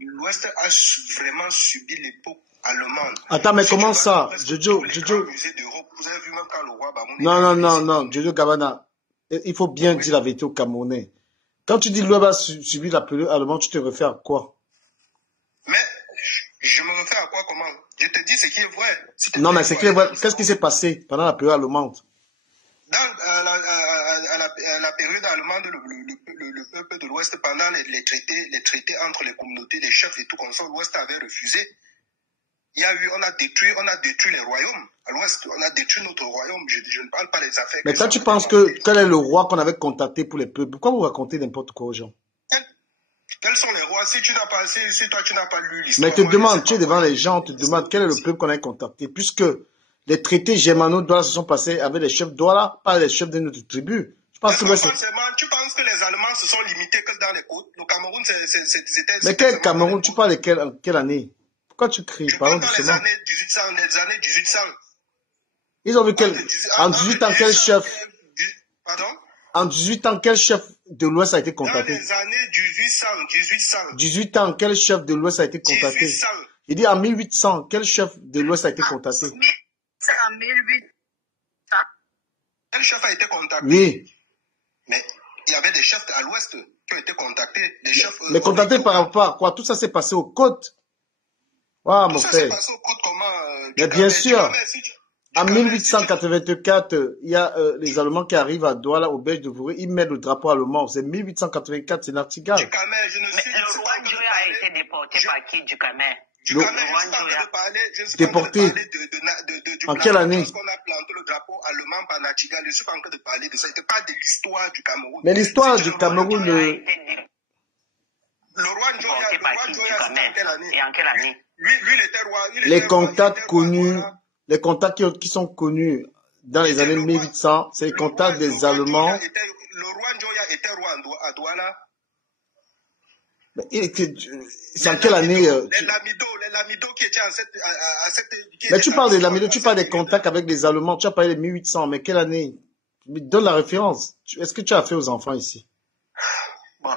L'Ouest a vraiment subi l'époque allemande. Attends, mais comment ça, Jojo? Vous avez vu même quand le roi Bamoun... Non, Jojo Gabana. Il faut bien dire la vérité aux Camerounais. Quand tu dis l'Ouest a subi la période allemande, tu te refais à quoi? Mais je me refais à quoi, comment? Je te dis ce qui est vrai. Non, mais c'est qui est vrai. Qu'est-ce qui s'est passé pendant la période allemande? À la période allemande, le peuple de l'Ouest, pendant les traités entre les communautés, les chefs et tout comme ça, l'Ouest avait refusé. on a détruit les royaumes. À l'ouest, on a détruit notre royaume. Je ne parle pas des affaires. Mais toi, tu penses que quel est le roi qu'on avait contacté pour les peuples? Pourquoi vous racontez n'importe quoi aux gens? Quels sont les rois? Si toi, tu n'as pas lu l'histoire. Mais te demande, tu es devant les gens, on te demande quel est le peuple qu'on a contacté. Puisque les traités germano-douala se sont passés avec les chefs douala, pas les chefs de notre tribu. Je pense que tu penses que les Allemands se sont limités que dans les côtes? Le Cameroun, c'était... Mais quel Cameroun? Tu parles de quelle année? Pourquoi tu cries? Je parle dans les années 1800. Ils ont vu en 18 ans, quel chef? Pardon? En 18 ans, quel chef de l'Ouest a été contacté? Dans les années 1800. 18 ans, quel chef de l'Ouest a été contacté? 1800. Il dit en 1800, quel chef de l'Ouest a été contacté? 1800. Quel chef a été contacté? Oui. Mais il y avait des chefs à l'Ouest qui ont été contactés. Des chefs, mais contactés par rapport à quoi? Tout ça s'est passé aux côtes. Ah, mon frère. Tout ça s'est passé aux côtes comment? Mais bien sûr. En 1884, il y a les Allemands qui arrivent à Douala, au Belge de Vouré, ils mettent le drapeau allemand. C'est 1884, c'est Nartigal. Mais le roi Njoya a été déporté par qui, Ducamer? Déporté. En quelle année? Parce qu'on a planté le drapeau allemand par Nartigal. Je ne suis pas en train de parler de ça. Ce n'est pas de l'histoire du Cameroun. Mais l'histoire du Cameroun... Le roi Njoya, c'était en quelle année? Lui, il était roi. Les contacts connus... Les contacts qui sont connus dans les années 1800, c'est les contacts des Allemands. Le roi Njoya était roi à Douala. C'est en quelle année? Les Lamido qui étaient à cette... Mais tu parles des Lamido, tu parles des contacts avec les Allemands, tu as parlé de 1800, mais quelle année? Donne la référence. Est-ce que tu as fait aux enfants ici? Bon,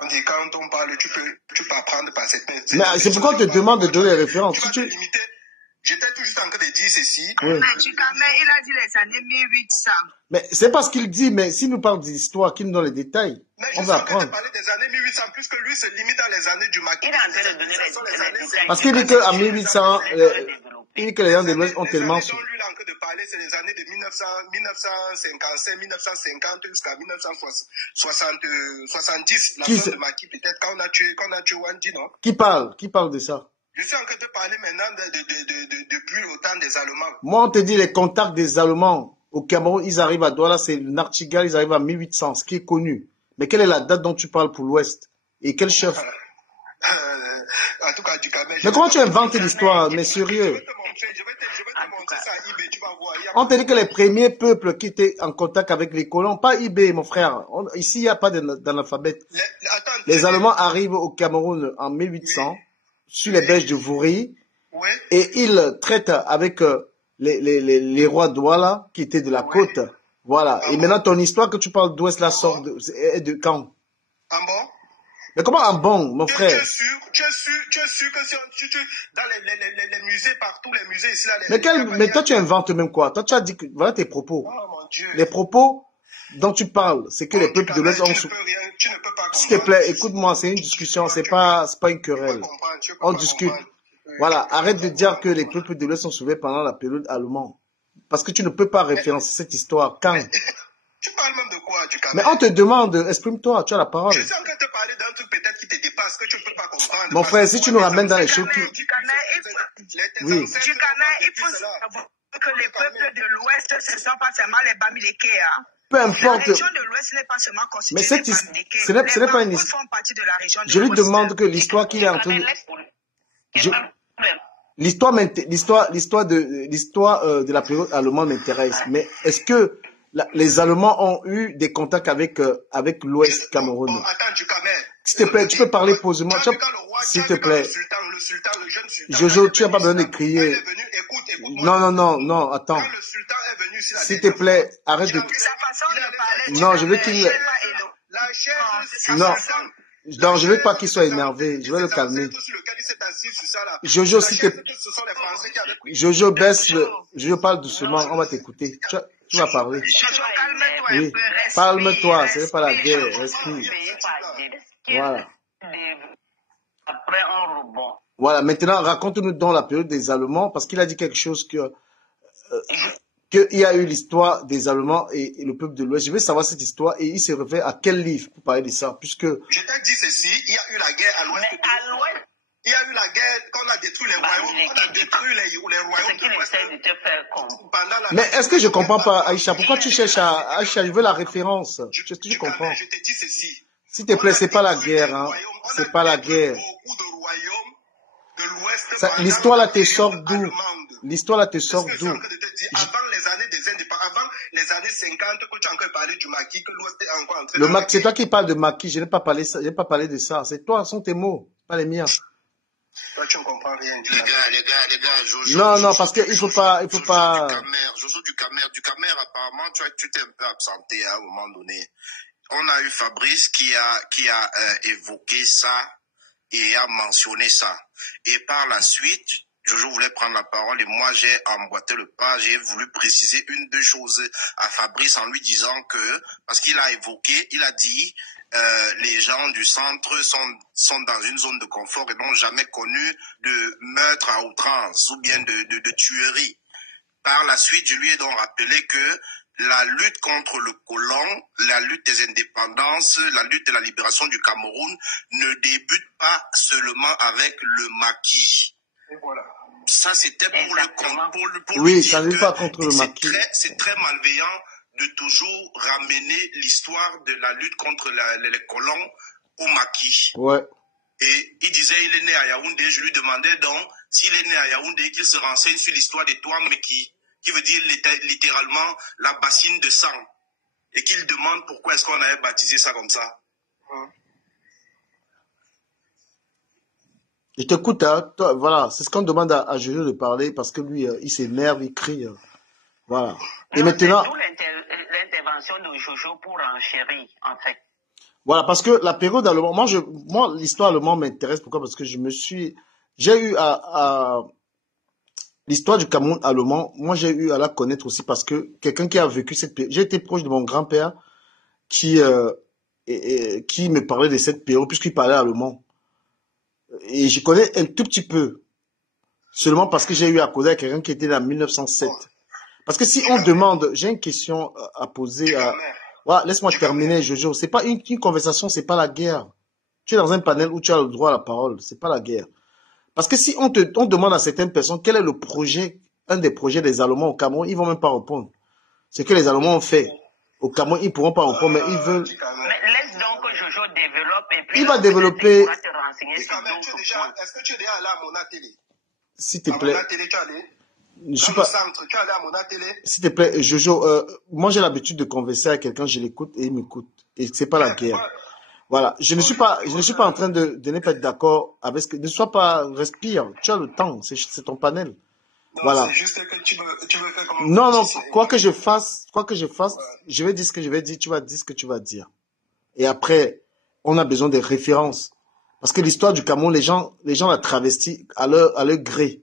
on dit quand on parle, tu peux apprendre par cette... Mais c'est pourquoi on te demande de donner les références. Tu vas te limiter. J'étais tout juste en train de dire ceci. Oui. Mais Ducamer, il a dit les années 1800. Mais c'est parce qu'il dit, mais s'il nous parle d'histoire, qu'il nous donne les détails, on va apprendre. Je parler des années 1800, puisque lui se limite dans les années du maquis. Il est en train de donner les détails. Parce qu'il dit qu'en 1800, il dit que les gens de l'Ouest ont tellement... Les années dont lui, il est en train de parler, c'est les années de 1955, 1950 jusqu'à 1970. La zone de maquis, peut-être, quand on a tué Wandi, non? Qui parle de ça? Je suis en train de parler maintenant depuis le temps des Allemands. Moi, on te dit les contacts des Allemands au Cameroun, ils arrivent à Douala, c'est le Nartigal, ils arrivent à 1800, ce qui est connu. Mais quelle est la date dont tu parles pour l'Ouest? Et quel chef? En tout cas, Ducamer. Mais comment tu inventes l'histoire? Mais sérieux. Je vais te montrer ça à eBay, tu vas voir. On te dit que les premiers peuples qui étaient en contact avec les colons, pas eBay, mon frère. Ici, il n'y a pas d'analphabète. Les Allemands arrivent au Cameroun en 1800. Sur les berges de Vouri, oui. Et ils traitent avec les rois Douala qui étaient de la côte. Voilà. Et maintenant, ton histoire que tu parles d'Ouest, la sort de quand? En bon? Mais comment en bon, mon frère? Tu es sûr que si tu dans les musées, partout, les musées ici, là... Mais toi, tu inventes même quoi? Toi, tu as dit que, voilà tes propos. Oh, mon Dieu. Les propos dont tu parles, c'est que les peuples de l'Ouest ont... Tu ne peux pas comprendre. S'il te plaît, écoute-moi, c'est une discussion, c'est pas une querelle. On discute. Voilà, arrête de dire que les peuples de l'Ouest sont sauvés pendant la période allemande. Parce que tu ne peux pas référencer cette histoire. Quand? Tu parles même de quoi, Ducamer? Mais on te demande, exprime-toi, tu as la parole. Je suis en train de te parler d'un truc peut-être qui te dépasse, que tu ne peux pas comprendre. Mon frère, si tu nous ramènes dans les choses qui... Oui. Ducamer, il faut savoir que les peuples de l'Ouest, ce ne sont pas seulement les Bamileke, hein. Peu importe. La région de l'Ouest n'est pas seulement constituée mais des Bamileke. ce n'est pas une histoire. Je lui demande que l'histoire qu'il est en train de... L'histoire de la période allemande m'intéresse. Mais est-ce que les Allemands ont eu des contacts avec l'Ouest Cameroun? Bon, attends, Ducamer. S'il te plaît, tu peux parler posément. S'il te plaît. Le sultan, le jeune sultan. Jojo, tu n'as pas besoin de crier. Écoute, non, attends. Quand le sultan est venu ici, s'il te plaît, arrête de... Non, je veux qu'il... Non, je veux pas qu'il soit énervé. Je vais le calmer. Jojo, s'il te plaît. Jojo, baisse le... Jojo, parle doucement. On va t'écouter. Tu vas parler. Oui. Parle-toi. Ce n'est pas la guerre. Respire. Voilà. Après, on rebond. Voilà. Maintenant, raconte-nous dans la période des Allemands, parce qu'il a dit quelque chose qu'il y a eu l'histoire des Allemands et le peuple de l'Ouest. Je veux savoir cette histoire et il se réfère à quel livre pour parler de ça, puisque... Je t'ai dit ceci, il y a eu la guerre à l'Ouest. Il y a eu la guerre, quand on a détruit les royaumes, on a détruit les royaumes. C'est qu'il essaie de te faire comprendre. Mais est-ce que je comprends pas, Aïcha? Pourquoi tu cherches à... Aïcha, je veux la référence. Est-ce que tu comprends? Je te dis ceci. S'il te plaît, c'est pas la guerre, hein. C'est pas la guerre. Beaucoup de royaumes de l'Ouest. L'histoire là te sort d'où? L'histoire là te sort d'où? Avant les années des indépendants, avant les années 50, quand tu as encore parlé du maquis, que l'Ouest est encore entré. Le maquis, c'est toi qui parles de maquis. Je n'ai pas parlé de ça. C'est toi, ce sont tes mots, pas les miens. Toi, tu ne comprends rien. Les gars, Jojo. Non, parce que il faut pas. Jojo du Camer, apparemment, tu t'es un peu absenté à un moment donné. On a eu Fabrice qui a évoqué ça et a mentionné ça. Et par la suite, Jojo voulait prendre la parole et moi j'ai emboîté le pas, j'ai voulu préciser deux choses à Fabrice en lui disant que, parce qu'il a évoqué, il a dit, les gens du centre sont dans une zone de confort et n'ont jamais connu de meurtre à outrance ou bien de tuerie. Par la suite, je lui ai donc rappelé que la lutte contre le colon, la lutte des indépendances, la lutte de la libération du Cameroun ne débute pas seulement avec le maquis. Et voilà. Ça, c'était pour oui, ça ne débute pas contre le maquis. C'est très malveillant de toujours ramener l'histoire de la lutte contre les colons au maquis. Ouais. Et il disait, il est né à Yaoundé. Je lui demandais donc, s'il est né à Yaoundé, qu'il se renseigne sur l'histoire des Touaregs, mais qui veut dire littéralement la bassine de sang. Et qu'il demande pourquoi est-ce qu'on avait baptisé ça comme ça. Je t'écoute, hein. Voilà, c'est ce qu'on demande à Jojo de parler parce que lui, il s'énerve, il crie. Voilà. Et maintenant. C'est d'où l'intervention de Jojo pour enchérir, en fait. Voilà, parce que la période allemand, moi, l'histoire allemande m'intéresse. Pourquoi? Parce que j'ai eu l'histoire du Cameroun allemand, moi, j'ai eu à la connaître aussi parce que quelqu'un qui a vécu cette période, j'ai été proche de mon grand-père qui me parlait de cette période puisqu'il parlait allemand. Et je connais un tout petit peu. Seulement parce que j'ai eu à causer avec quelqu'un qui était là en 1907. Parce que si on demande, j'ai une question à poser à... Ouais, laisse-moi terminer, Jojo. C'est pas une conversation, c'est pas la guerre. Tu es dans un panel où tu as le droit à la parole. C'est pas la guerre. Parce que si on demande à certaines personnes quel est le projet, un des projets des Allemands au Cameroun, ils vont même pas répondre. Ce que les Allemands ont fait au Cameroun, ils pourront pas répondre, mais ils veulent... Mais laisse donc que Jojo développe et puis... Il va développer... Est-ce que tu es déjà allé à Mona Télé? S'il te plaît. À Mona Télé, tu es allé? Je suis pas... Centre, tu es allé à Mona Télé? S'il te plaît, Jojo, moi j'ai l'habitude de converser avec quelqu'un, je l'écoute et il m'écoute. Et c'est pas la guerre. Voilà. Je ne suis pas en train de ne pas être d'accord avec ce que... Ne sois pas... Respire. Tu as le temps. C'est ton panel. Non, voilà. C'est juste que tu veux faire comme... Non, quoi que je fasse, je vais dire ce que je vais dire, tu vas dire ce que tu vas dire. Et après, on a besoin des références. Parce que l'histoire du Cameroun, les gens la travestissent à leur gré.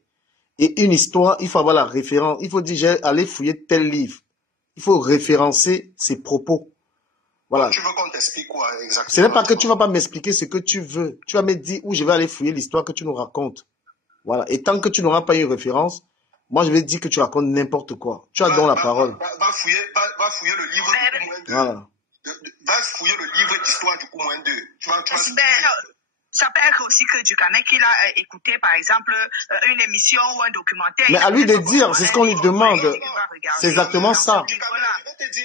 Et une histoire, il faut avoir la référence. Il faut dire, j'ai allé fouiller tel livre. Il faut référencer ses propos. Voilà. Tu veux qu'on t'explique quoi exactement? Ce n'est pas que tu vas pas m'expliquer ce que tu veux. Tu vas me dire où je vais aller fouiller l'histoire que tu nous racontes. Voilà. Et tant que tu n'auras pas une référence, moi je vais dire que tu racontes n'importe quoi. Tu as donc la parole. Va fouiller le livre du coup moins 2. Voilà. Va fouiller le livre d'histoire du coup moins 2. Tu vas ça peut être aussi que du Cameroun qu'il a écouté, par exemple, une émission ou un documentaire. Mais à lui de dire, c'est ce qu'on lui demande. C'est exactement ça.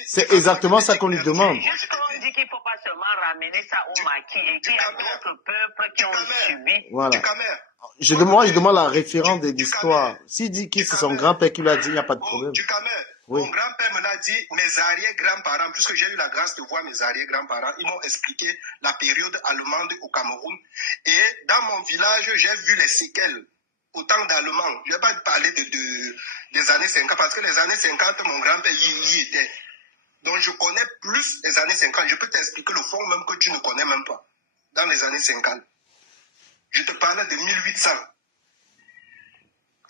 C'est exactement ça qu'on lui demande. Juste qu'on dit qu'il ne faut pas seulement ramener ça au maquis et qu'il y a d'autres peuples qui ont subi. Voilà. Je demande la référence de l'histoire. S'il dit que c'est son grand-père qui l'a dit, il n'y a pas de problème. Oui. Mon grand-père me l'a dit, mes arrière-grands-parents, puisque j'ai eu la grâce de voir mes arrière-grands-parents, ils m'ont expliqué la période allemande au Cameroun. Et dans mon village, j'ai vu les séquelles, autant d'Allemands. Je ne vais pas parler des années 50, parce que les années 50, mon grand-père y était. Donc je connais plus les années 50. Je peux t'expliquer le fond même que tu ne connais même pas. Dans les années 50. Je te parle de 1800.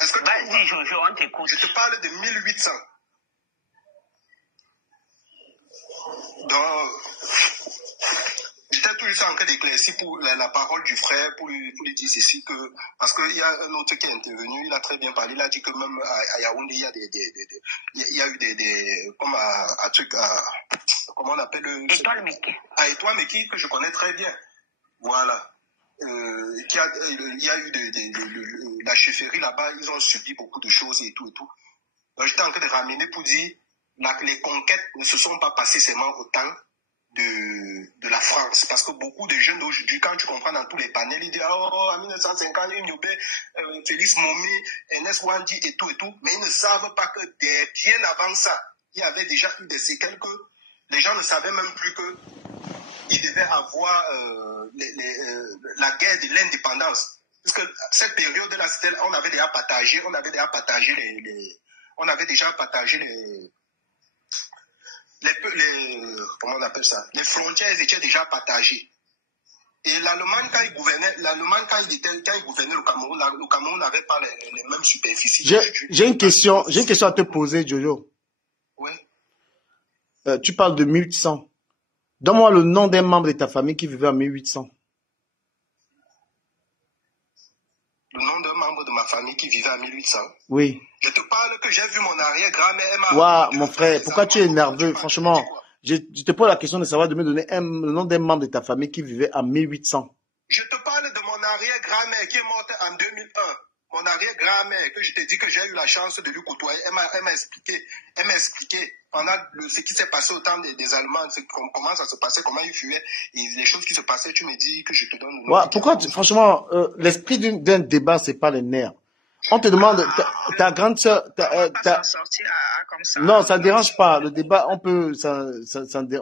Est-ce que vas-y, Jojo, on t'écoute. Je te parle de 1800. Donc, j'étais toujours ça en cas d'éclaircir pour la parole du frère, pour lui dire ceci, que, parce qu'il y a un autre qui est intervenu, il a très bien parlé, il a dit que même à Yaoundé, il y a eu comme un truc, comment on appelle Étoile Meki. À Étoile Meki, que je connais très bien. Voilà. il y a eu la chefferie là-bas, ils ont subi beaucoup de choses et tout et tout. Donc j'étais en train de ramener pour dire les conquêtes ne se sont pas passées seulement au temps de la France, parce que beaucoup de jeunes d'aujourd'hui, quand tu comprends dans tous les panels, ils disent en 1950, Félix Momé, Ernest Wandi et tout, mais ils ne savent pas que bien avant ça, il y avait déjà eu des séquelles que les gens ne savaient même plus que il devait avoir la guerre de l'indépendance. Parce que cette période-là, on avait déjà partagé comment on appelle ça? Les frontières étaient déjà partagées. Et l'Allemagne, quand il gouvernait le Cameroun n'avait pas les mêmes superficies. J'ai une question à te poser, Jojo. Oui. Tu parles de 1800. Donne-moi le nom d'un membre de ta famille qui vivait en 1800. Le nom d'un membre de ma famille qui vivait en 1800? Oui. Je te parle que j'ai vu mon arrière-grand-mère. Waouh, mon frère, pourquoi tu es nerveux? Franchement, je te pose la question de savoir de me donner le nom d'un membre de ta famille qui vivait en 1800. Je te parle de mon arrière-grand-mère qui est morte en 2001. Mon arrière-grand-mère, que je t'ai dit que j'ai eu la chance de lui côtoyer, elle m'a expliqué pendant ce qui s'est passé au temps des Allemands, comment ça se passait, comment ils fuyaient, et les choses qui se passaient, tu me dis que je te donne le nom. Ouais, pourquoi, franchement, l'esprit d'un débat, c'est pas les nerfs. On te demande, ta grande sœur, non, ça ne dérange pas. Le débat, on peut,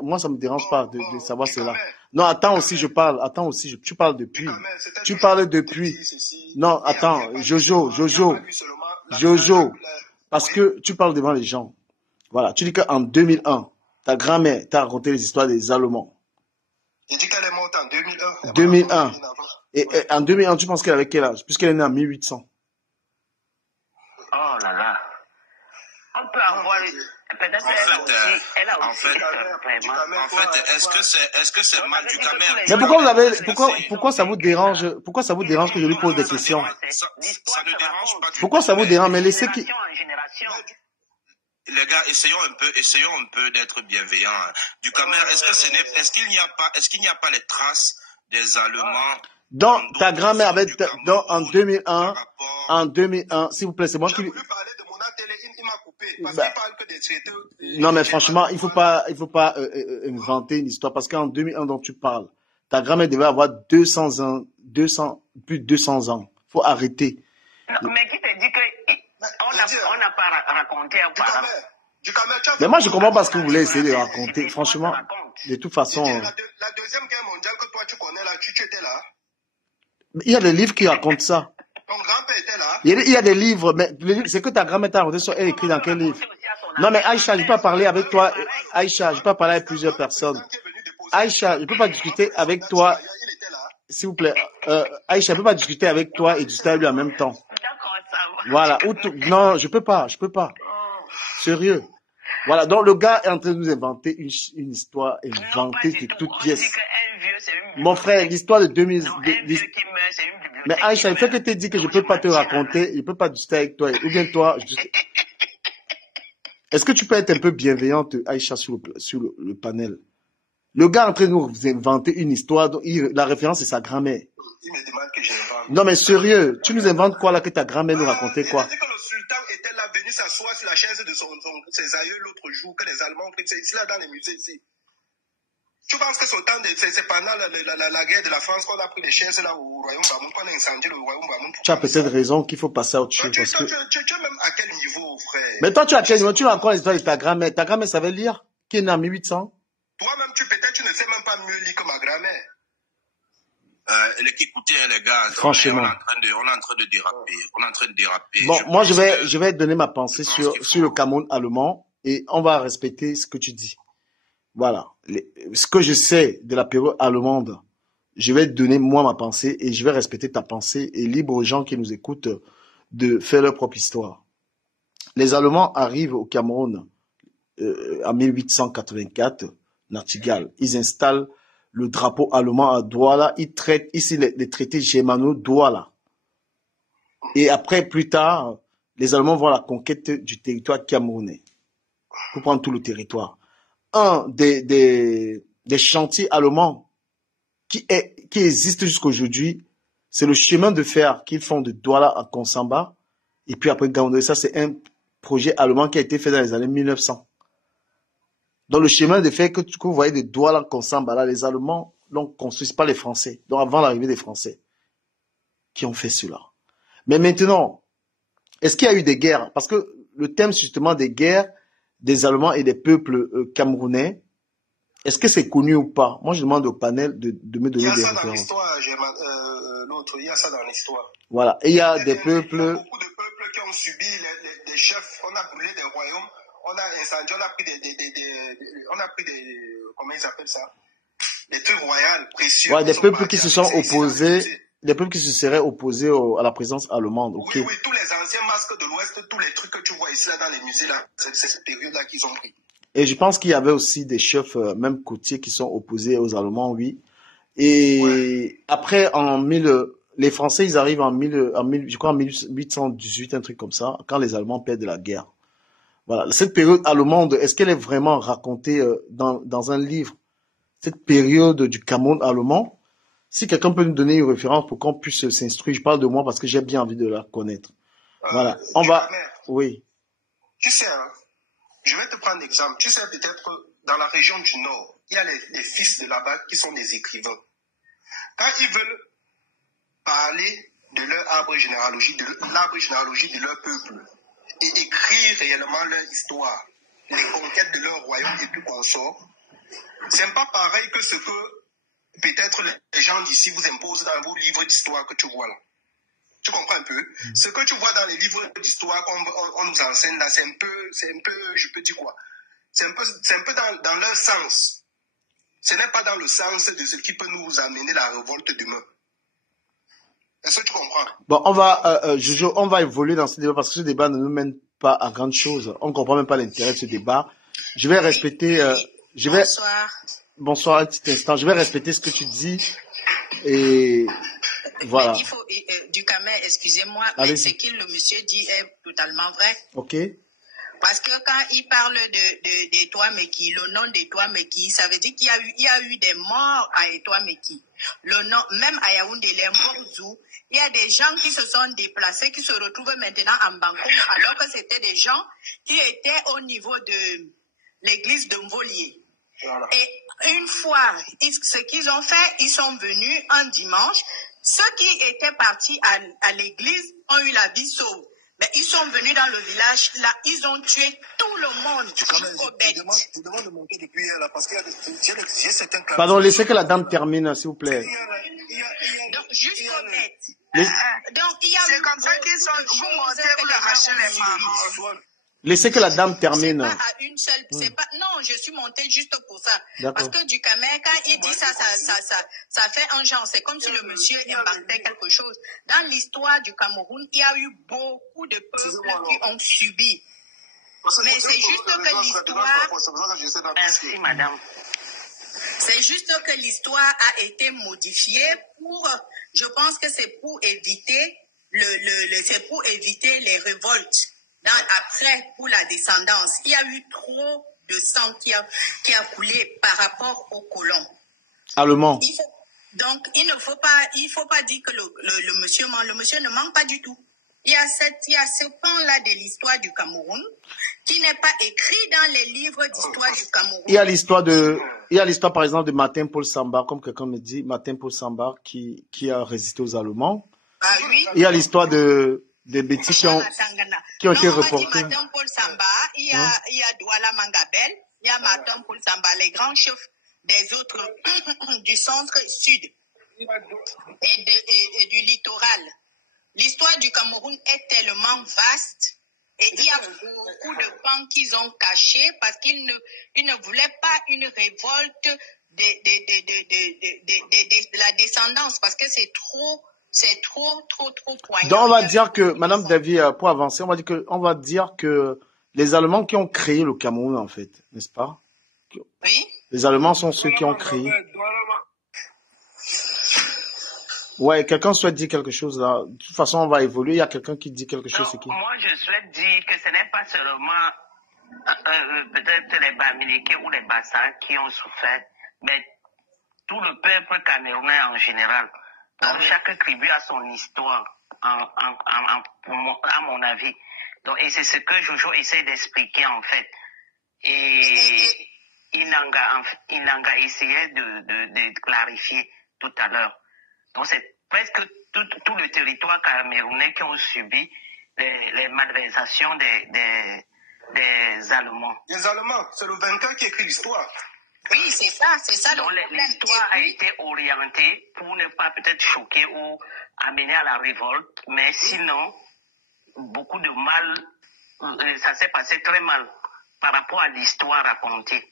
moi, ça me dérange pas de savoir cela. Non, attends aussi, je parle. Attends aussi, tu parles depuis. Tu parles depuis. Non, attends, Jojo. Parce que tu parles devant les gens. Voilà. Tu dis qu'en 2001, ta grand-mère t'a raconté les histoires des Allemands. Il dit qu'elle est morte en 2001. 2001. Et en 2001, tu penses qu'elle avait quel âge? Puisqu'elle est née en 1800. Oh là là. On peut avoir... Peut-être en fait, est-ce que c'est mal du Camer? Mais pourquoi ça vous dérange que je lui pose des questions? Ça ne dérange pas. Pourquoi ça vous dérange? Mais laissez qui... Les gars, essayons un peu d'être bienveillants. Du Camer, est-ce qu'il n'y a pas les traces des Allemands? Donc, ta grand-mère avait, en 2001, s'il vous plaît, c'est moi qui lui... Non, mais franchement, il faut pas inventer une histoire, parce qu'en 2001 dont tu parles, ta grand-mère devait avoir plus de 200 ans. Faut arrêter. Non, mais qui te dit qu'on n'a pas raconté aux parents? Mais moi, je comprends pas ce que vous voulez essayer de raconter. Franchement, de toute façon... La deuxième guerre mondiale que toi tu connais là, tu étais là? Il y a des livres qui racontent ça. Ton grand-père était là? Il y a des livres, mais c'est que ta grand-mère t'a raconté, elle écrit dans quel livre? Non, mais Aïcha, je peux pas parler avec toi. Aïcha, je peux pas parler avec plusieurs personnes. Aïcha, je peux pas discuter avec toi. S'il vous plaît, Aïcha, je peux pas discuter avec toi et discuter avec lui en même temps. Voilà. Non, je peux pas. Sérieux. Voilà. Donc, le gars est en train de nous inventer une histoire inventée de toutes pièces. Mon frère, l'histoire de 2000, mais Aïcha, le fait que tu dis que je peux pas te raconter, je peux pas discuter avec toi, ou bien toi, est-ce que tu peux être un peu bienveillante, Aïcha, sur le panel? Le gars est en train de nous inventer une histoire dont la référence est sa grand-mère. Il me demande que j'invente. Non, mais sérieux, tu nous inventes quoi là, que ta grand-mère nous racontait quoi? Il a dit que le sultan était là, venu s'asseoir sur la chaise de ses aïeux l'autre jour, que les Allemands ont pris. C'est ici là dans les musées ici. Tu penses que c'est pendant la guerre de la France qu'on a pris les chaises là au royaume Bamoun, qu'on a incendié le royaume Bamoun? Tu as peut-être raison qu'il faut passer à autre chose. Tu es même à quel niveau, frère? Mais toi, tu as quel niveau? Tu racontes l'histoire de ta grand-mère. Ta grand-mère savait lire? Qui est née en 1800? Toi-même, peut-être tu ne sais même pas mieux lire que ma grand-mère. Écoutez, les gars, franchement, on est en train de déraper. Bon, moi, je vais donner ma pensée sur le Cameroun allemand et on va respecter ce que tu dis. Voilà. Ce que je sais de la période allemande, je vais donner moi ma pensée et je vais respecter ta pensée et libre aux gens qui nous écoutent de faire leur propre histoire. Les Allemands arrivent au Cameroun en 1884, Nachtigal. Ils installent le drapeau allemand à Douala. Ils traitent ici les traités germano-Douala. Et après, plus tard, les Allemands vont à la conquête du territoire camerounais pour prendre tout le territoire. Un des chantiers allemands qui existe jusqu'à aujourd'hui, C'est le chemin de fer qu'ils font de Douala à Konsamba. Et puis après Gaoundé, ça c'est un projet allemand qui a été fait dans les années 1900. Donc le chemin de fer que vous voyez de Douala à Konsamba, là, les Allemands l'ont construit, c'est pas les Français. Donc avant l'arrivée des Français qui ont fait cela. Mais maintenant, est-ce qu'il y a eu des guerres? Parce que le thème justement des guerres des Allemands et des peuples camerounais, est-ce que c'est connu ou pas? Moi, je demande au panel de me donner des références. Il y a ça dans l'histoire. Voilà. Et il y a des peuples... Il y a beaucoup de peuples qui ont subi des chefs. On a brûlé des royaumes. On a incendié, on a pris des... Comment ils appellent ça? Des trucs royaux, précieux. Ouais, des peuples qui se sont opposés... Des peuples qui se seraient opposés à la présence allemande. Okay. Oui, tous les anciens masques de l'Ouest, tous les trucs que tu vois ici là dans les musées, là, c'est cette période-là qu'ils ont pris. Et je pense qu'il y avait aussi des chefs, même côtiers, qui sont opposés aux Allemands, oui. Et après, les Français, ils arrivent je crois en 1818, un truc comme ça, quand les Allemands perdent la guerre. Voilà. Cette période allemande, est-ce qu'elle est vraiment racontée dans un livre? Cette période du Cameroun allemand? Si quelqu'un peut nous donner une référence pour qu'on puisse s'instruire, je parle de moi parce que j'ai bien envie de la connaître. Voilà. On va... Oui. Tu sais, hein, je vais te prendre un exemple. Tu sais, peut-être dans la région du Nord, il y a les fils de là-bas qui sont des écrivains. Quand ils veulent parler de leur arbre généalogique, de leur peuple, et écrire réellement leur histoire, les conquêtes de leur royaume et tout consort, c'est pas pareil que ce que peut-être les gens d'ici vous imposent dans vos livres d'histoire que tu vois là. Tu comprends un peu? Ce que tu vois dans les livres d'histoire qu'on nous enseigne là, c'est un peu, je peux dire quoi? C'est un peu dans leur sens. Ce n'est pas dans le sens de ce qui peut nous amener la révolte demain. Est-ce que tu comprends? Bon, on va évoluer dans ce débat parce que ce débat ne nous mène pas à grande chose. On ne comprend même pas l'intérêt de ce débat. Je vais respecter, Bonsoir. Bonsoir, un petit instant. Je vais respecter ce que tu dis et voilà. Mais il faut, Ducamé, excusez-moi, mais ce que le monsieur dit est totalement vrai. Ok. Parce que quand il parle de Etoile-Meki, le nom d'Etoile-Meki, ça veut dire qu'il y a eu des morts à Etoile-Meki. Le nom, même à Yaoundé, les morts, il y a des gens qui se sont déplacés, qui se retrouvent maintenant en Bangkok, alors que c'était des gens qui étaient au niveau de l'église de Mvolier. Voilà. Et une fois, ce qu'ils ont fait, ils sont venus un dimanche. Ceux qui étaient partis à l'église ont eu la vie sauve. Mais ils sont venus dans le village, là, ils ont tué tout le monde jusqu'aux bêtes. Je demande de monter depuis hier, là, parce qu'il y a certains cas. Pardon, laissez que la dame termine, s'il vous plaît. Donc, jusqu'aux bêtes. Donc, c'est comme ça qu'ils sont, vous montez, vous arrachez les mamans. Laissez que la dame termine. C'est pas à une seule, c'est pas, non, je suis montée juste pour ça. Parce que du Cameroun, quand il dit ça fait un genre, c'est comme si le monsieur embarquait quelque chose. Dans l'histoire du Cameroun, il y a eu beaucoup de peuples qui ont subi. Mais c'est juste que l'histoire, merci madame. C'est juste que l'histoire a été modifiée je pense que c'est pour éviter c'est pour éviter les révoltes. Après, pour la descendance, il y a eu trop de sang qui a coulé par rapport aux colons. Allemands. Donc, il faut pas dire que le monsieur ment. Le monsieur ne ment pas du tout. Il y a ce pan-là de l'histoire du Cameroun qui n'est pas écrit dans les livres d'histoire du Cameroun. Il y a l'histoire, par exemple, de Martin Paul Samba, comme quelqu'un me dit, Martin Paul Samba qui a résisté aux Allemands. Ah oui. Il y a l'histoire des bêtises qui ont été reportées. Martin Paul Samba, il y a Douala Mangabel, il y a Martin Paul Samba, les grands chefs des autres du centre sud et du littoral. L'histoire du Cameroun est tellement vaste et il y a beaucoup de pans qu'ils ont cachés parce qu'ils ne voulaient pas une révolte de la descendance parce que c'est trop poignant. Donc on va dire que, Madame Davy, pour avancer, on va dire que les Allemands qui ont créé le Cameroun, en fait, n'est-ce pas? Oui. Les Allemands sont ceux qui ont créé. Ouais, quelqu'un souhaite dire quelque chose là. De toute façon, on va évoluer. Il y a quelqu'un qui dit quelque chose. C'est qui? Moi, je souhaite dire que ce n'est pas seulement peut-être les Bamileke ou les Bassans qui ont souffert, mais tout le peuple camerounais en général. Donc, chaque tribu a son histoire, à mon avis. Donc, et c'est ce que Jojo essaie d'expliquer, en fait. Et Inanga essayait de clarifier tout à l'heure. Donc, c'est presque tout le territoire camerounais qui ont subi les malversations des Allemands. Les Allemands, c'est le vainqueur qui écrit l'histoire. Oui, c'est ça. Donc, l'histoire a été orientée pour ne pas peut-être choquer ou amener à la révolte, mais sinon, beaucoup de mal, ça s'est passé très mal par rapport à l'histoire racontée.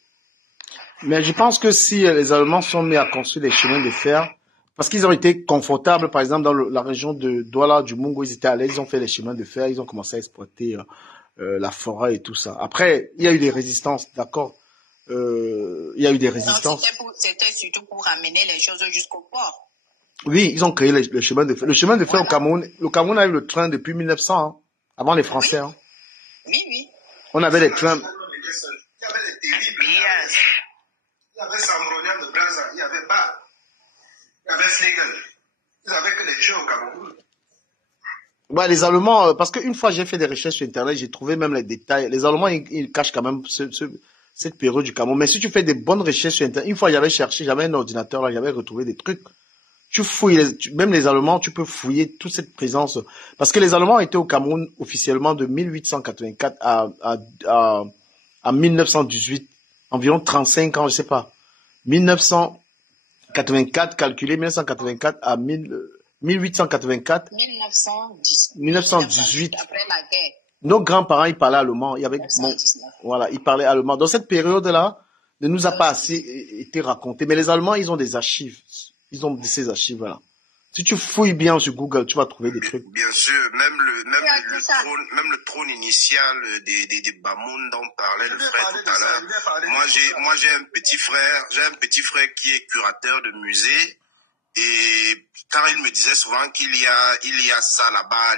Mais je pense que si les Allemands sont mis à construire des chemins de fer, parce qu'ils ont été confortables, par exemple, dans la région de Douala, du Mungo, ils étaient à l'aise, ils ont fait les chemins de fer, ils ont commencé à exploiter la forêt et tout ça. Après, il y a eu des résistances, d'accord. Il y a eu des résistances. C'était surtout pour ramener les choses jusqu'au port. Oui, ils ont créé le chemin de fer. Le chemin de fer au Cameroun, le Cameroun a eu le train depuis 1900, hein, avant les Français. Hein. Oui. On avait les trains. Il y avait les terribles. Il y avait Sambronian de Brazza, il y avait Bâle, il y avait Schlegel. Ils avaient que les jeux au Cameroun. Ouais, les Allemands, parce qu'une fois j'ai fait des recherches sur Internet, j'ai trouvé même les détails. Les Allemands, ils cachent quand même cette période du Cameroun. Mais si tu fais des bonnes recherches sur Internet, une fois j'avais cherché, j'avais un ordinateur là, j'avais retrouvé des trucs. Tu fouilles, même les Allemands, tu peux fouiller toute cette présence. Parce que les Allemands étaient au Cameroun officiellement de 1884 à 1918. Environ 35 ans, je sais pas. 1984, calculé 1984 à 1884. 1918. Après la guerre. Nos grands-parents, ils parlaient allemand. Il y avait, voilà, ils parlaient allemand. Dans cette période-là, ne nous a pas assez été raconté. Mais les Allemands, ils ont des archives. Ils ont ces archives-là. Si tu fouilles bien sur Google, tu vas trouver des trucs. Bien sûr, même le trône initial des Bamoun dont parlait le frère tout à l'heure. Moi, j'ai un petit frère qui est curateur de musée. Et quand il me disait souvent qu'il y a ça là-bas,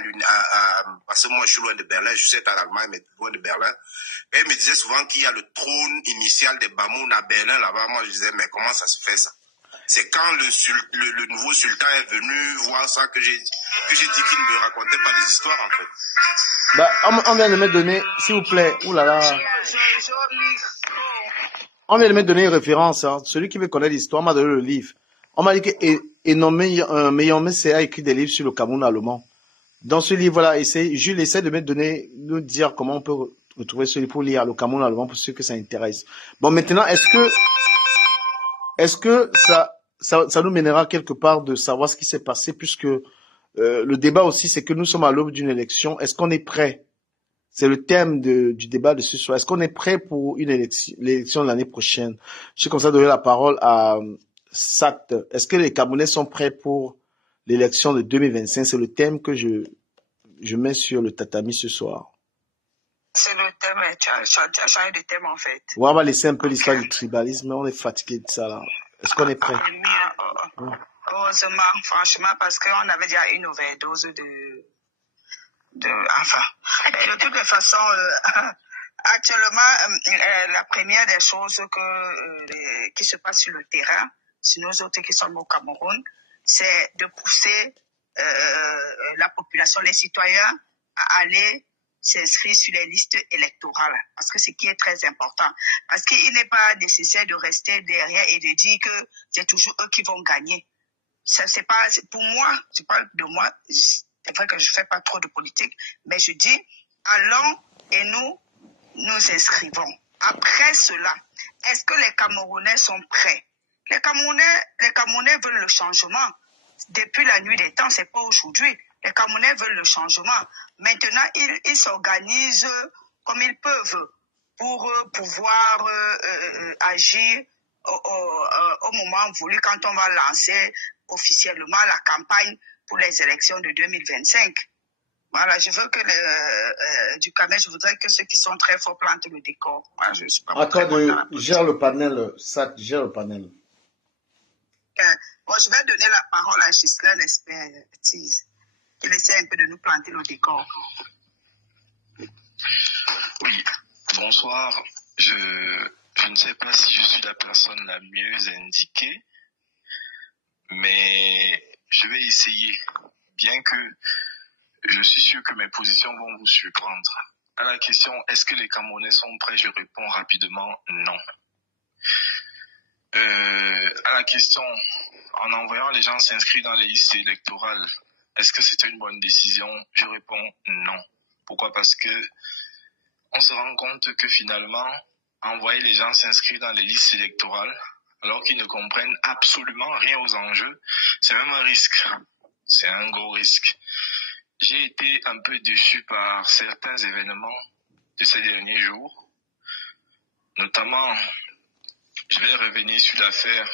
parce que moi je suis loin de Berlin, je sais qu'à l'Allemagne, mais loin de Berlin. Et il me disait souvent qu'il y a le trône initial des Bamoun à Berlin là-bas. Moi je disais, mais comment ça se fait ça? C'est quand le nouveau sultan est venu voir ça que j'ai dit qu'il ne me racontait pas des histoires en fait. Bah, on vient de me donner, s'il vous plaît, oulala. On vient de me donner une référence, hein. Celui qui veut connaître l'histoire m'a donné le livre. On m'a dit que Meyomé a écrit des livres sur le Cameroun allemand. Dans ce livre-là, Jules essaie de nous dire comment on peut retrouver ce livre pour lire le Cameroun allemand pour ceux que ça intéresse. Bon, maintenant, est-ce que ça nous mènera quelque part de savoir ce qui s'est passé, puisque le débat aussi, c'est que nous sommes à l'aube d'une élection. Est-ce qu'on est prêt? C'est le thème du débat de ce soir. Est-ce qu'on est prêt pour l'élection de l'année prochaine? Je suis comme ça donner la parole à Sat. Est-ce que les Camerounais sont prêts pour l'élection de 2025? C'est le thème que je mets sur le tatami ce soir. C'est le thème, tu as changé de thème en fait. Ouais, on va laisser un peu l'histoire du tribalisme, on est fatigué de ça là. Est-ce qu'on est prêt? Heureusement, franchement, parce qu'on avait déjà une overdose enfin. Et de toutes les façons, actuellement, la première des choses qui se passe sur le terrain, sur nous autres qui sommes au Cameroun, c'est de pousser la population, les citoyens, à aller s'inscrire sur les listes électorales. Parce que ce qui est très important. Parce qu'il n'est pas nécessaire de rester derrière et de dire que c'est toujours eux qui vont gagner. C'est pas, pour moi, je parle de moi, c'est vrai que je fais pas trop de politique, mais je dis, allons et nous inscrivons. Après cela, est-ce que les Camerounais sont prêts? Les Camerounais veulent le changement. Depuis la nuit des temps, c'est pas aujourd'hui. Les Camerounais veulent le changement. Maintenant, ils s'organisent comme ils peuvent pour pouvoir agir au moment voulu quand on va lancer officiellement la campagne pour les élections de 2025. Voilà, je veux que du Cameroun, je voudrais que ceux qui sont très forts plantent le décor. Moi, je suis pas gère le panel, ça gère le panel. Bon, je vais donner la parole à Gisela, l'expertise. Il essaie un peu de nous planter le décor. Oui, bonsoir. Je ne sais pas si je suis la personne la mieux indiquée, mais je vais essayer, bien que je suis sûr que mes positions vont vous surprendre. À la question, est-ce que les Camerounais sont prêts? Je réponds rapidement, non. À la question, en envoyant les gens s'inscrire dans les listes électorales, est-ce que c'était une bonne décision? Je réponds non. Pourquoi? Parce que on se rend compte que finalement, envoyer les gens s'inscrire dans les listes électorales, alors qu'ils ne comprennent absolument rien aux enjeux, c'est même un risque. C'est un gros risque. J'ai été un peu déçu par certains événements de ces derniers jours. Notamment, je vais revenir sur l'affaire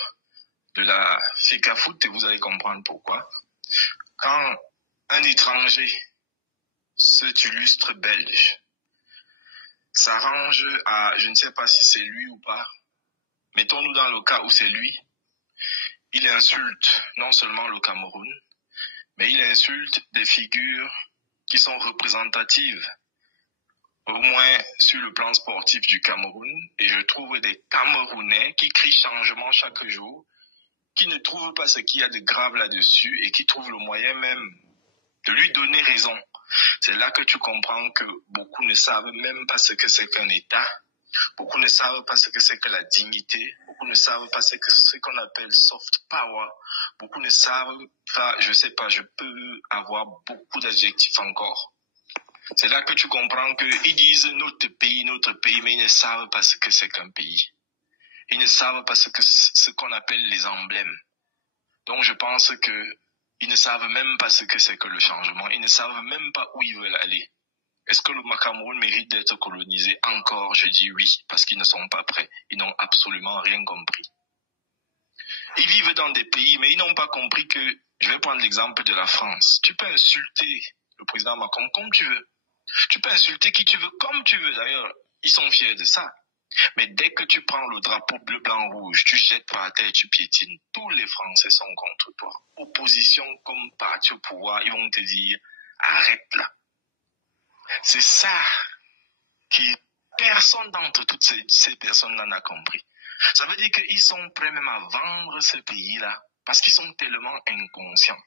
de la FECAFOOT et vous allez comprendre pourquoi. Quand un étranger, cet illustre belge, s'arrange à, je ne sais pas si c'est lui ou pas, mettons-nous dans le cas où c'est lui, il insulte non seulement le Cameroun, mais il insulte des figures qui sont représentatives, au moins sur le plan sportif du Cameroun, et je trouve des Camerounais qui crient changement chaque jour, qui ne trouvent pas ce qu'il y a de grave là-dessus et qui trouvent le moyen même de lui donner raison. C'est là que tu comprends que beaucoup ne savent même pas ce que c'est qu'un État, beaucoup ne savent pas ce que c'est que la dignité, beaucoup ne savent pas ce qu'on appelle soft power, beaucoup ne savent pas, je sais pas, je peux avoir beaucoup d'adjectifs encore. C'est là que tu comprends qu'ils disent notre pays, mais ils ne savent pas ce que c'est qu'un pays. Ils ne savent pas ce qu'on appelle les emblèmes. Donc je pense qu'ils ne savent même pas ce que c'est que le changement. Ils ne savent même pas où ils veulent aller. Est-ce que le Cameroun mérite d'être colonisé? Encore, je dis oui, parce qu'ils ne sont pas prêts. Ils n'ont absolument rien compris. Ils vivent dans des pays, mais ils n'ont pas compris que, je vais prendre l'exemple de la France. Tu peux insulter le président Macron comme tu veux. Tu peux insulter qui tu veux, comme tu veux. D'ailleurs, ils sont fiers de ça. Mais dès que tu prends le drapeau bleu, blanc, rouge, tu jettes par terre, tu piétines, tous les Français sont contre toi. Opposition comme parti au pouvoir, ils vont te dire, arrête là. C'est ça qui, personne d'entre toutes ces personnes n'en a compris. Ça veut dire qu'ils sont prêts même à vendre ce pays-là, parce qu'ils sont tellement inconscients.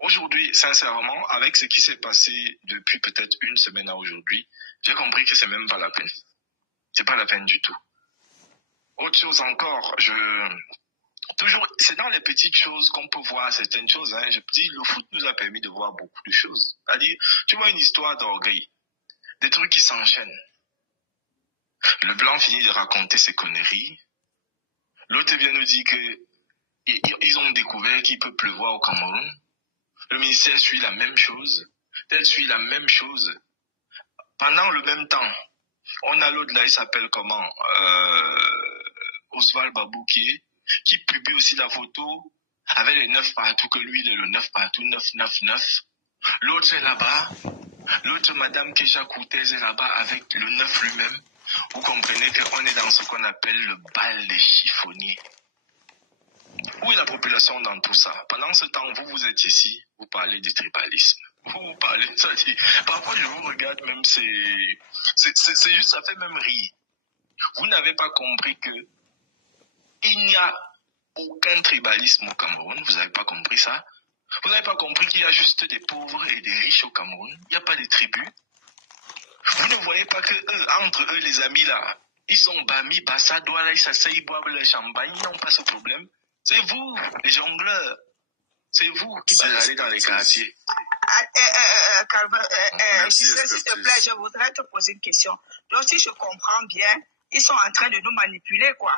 Aujourd'hui, sincèrement, avec ce qui s'est passé depuis peut-être une semaine à aujourd'hui, j'ai compris que c'est même pas la peine. C'est pas la peine du tout. Autre chose encore, toujours, c'est dans les petites choses qu'on peut voir certaines choses. Hein. Je dis, le foot nous a permis de voir beaucoup de choses. C'est-à-dire, tu vois une histoire d'orgueil, des trucs qui s'enchaînent. Le blanc finit de raconter ses conneries. L'autre vient nous dire que ils ont découvert qu'il peut pleuvoir au Cameroun. Le ministère suit la même chose. Tel suit la même chose. Pendant le même temps, on a l'autre là, il s'appelle comment Oswald Babouké, qui publie aussi la photo avec les 9 partout, que lui il est le 9 partout, 999. L'autre est là-bas, l'autre madame Kecha Koutez est là-bas avec le 9 lui-même. Vous comprenez qu'on est dans ce qu'on appelle le bal des chiffonniers. Où est la population dans tout ça? Pendant ce temps, vous êtes ici, vous parlez du tribalisme. Vous parlez, ça dit, parfois je vous regarde même, c'est juste, ça fait même rire. Vous n'avez pas compris que il n'y a aucun tribalisme au Cameroun, vous n'avez pas compris ça? Vous n'avez pas compris qu'il y a juste des pauvres et des riches au Cameroun, il n'y a pas de tribus? Vous ne voyez pas que eux, entre eux, les amis là, ils sont Bami, Bassa, Douala, ils s'asseyent, ils boivent le champagne, ils n'ont pas ce problème. C'est vous, les jongleurs. C'est vous qui allez dans les quartiers. S'il te plaît, je voudrais te poser une question. Donc, si je comprends bien, ils sont en train de nous manipuler, quoi.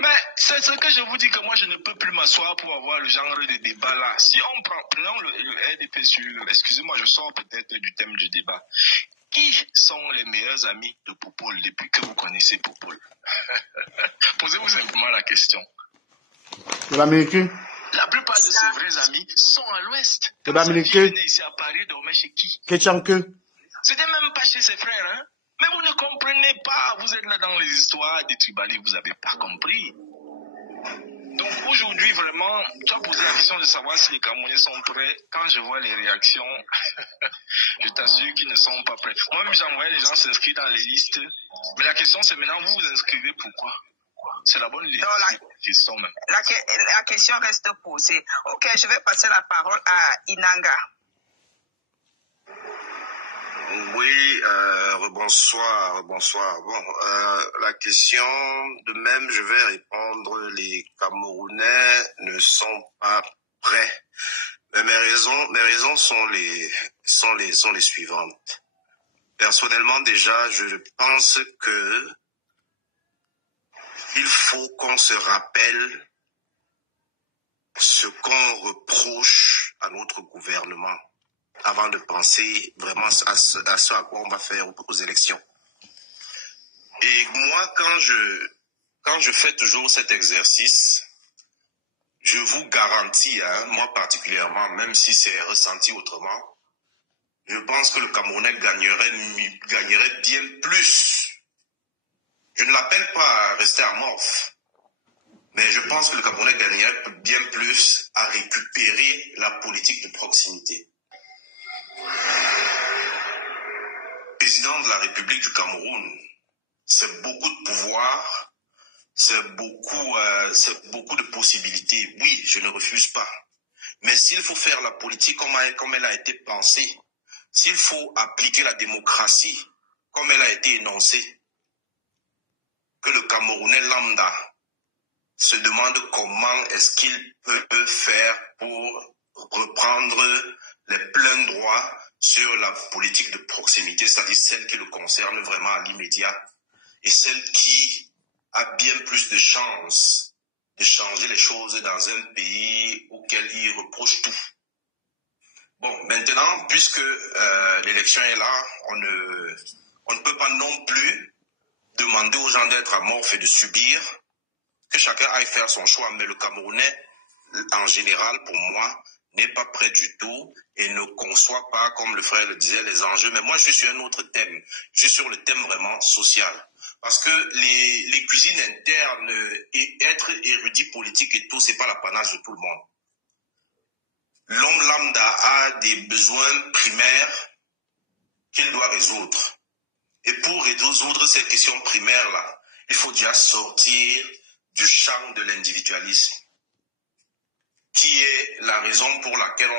Mais c'est ce que je vous dis, que moi je ne peux plus m'asseoir pour avoir le genre de débat là. Si on prenons le RDP sur, excusez-moi, je sors peut-être du thème du débat. Qui sont les meilleurs amis de Popol depuis que vous connaissez Popol? Posez-vous simplement la question. L'Américain. La plupart de ses vrais amis sont à l'ouest. L'Américain. Il venait ici à Paris, dormait chez qui? Ketchanke. C'était même pas chez ses frères, hein? Mais vous ne comprenez pas. Vous êtes là dans les histoires des tribalistes, vous n'avez pas compris. Donc aujourd'hui, vraiment, tu as posé la question de savoir si les Camerounais sont prêts. Quand je vois les réactions, je t'assure qu'ils ne sont pas prêts. Moi-même, j'envoyais les gens s'inscrire dans les listes. Mais la question, c'est maintenant, vous vous inscrivez pourquoi? C'est la bonne idée. La question reste posée. Ok, je vais passer la parole à Inanga. Oui, bonsoir. Bon, la question, de même, je vais répondre. Les Camerounais ne sont pas prêts. Mais mes raisons sont les suivantes. Personnellement, déjà, je pense que il faut qu'on se rappelle ce qu'on reproche à notre gouvernement avant de penser vraiment à ce à quoi on va faire aux élections. Et moi, quand je fais toujours cet exercice, je vous garantis, moi particulièrement, même si c'est ressenti autrement, je pense que le Camerounais gagnerait bien plus. Je ne l'appelle pas à rester amorphe, mais je pense que le Camerounais gagnerait bien plus à récupérer la politique de proximité. Président de la République du Cameroun, c'est beaucoup de pouvoir, c'est beaucoup de possibilités. Oui, je ne refuse pas. Mais s'il faut faire la politique comme elle a été pensée, s'il faut appliquer la démocratie comme elle a été énoncée, que le Camerounais lambda se demande comment est-ce qu'il peut faire pour reprendre les pleins droits sur la politique de proximité, c'est-à-dire celle qui le concerne vraiment à l'immédiat et celle qui a bien plus de chances de changer les choses dans un pays auquel il reproche tout. Bon, maintenant, puisque l'élection est là, on ne peut pas non plus demander aux gens d'être amorphes et de subir, que chacun aille faire son choix, mais le Camerounais, en général, pour moi, n'est pas prêt du tout et ne conçoit pas, comme le frère le disait, les enjeux. Mais moi, je suis sur un autre thème. Je suis sur le thème vraiment social. Parce que les cuisines internes et être érudit politique et tout, c'est pas l'apanage de tout le monde. L'homme lambda a des besoins primaires qu'il doit résoudre. Et pour résoudre ces questions primaires-là, il faut déjà sortir du champ de l'individualisme, qui est la raison pour laquelle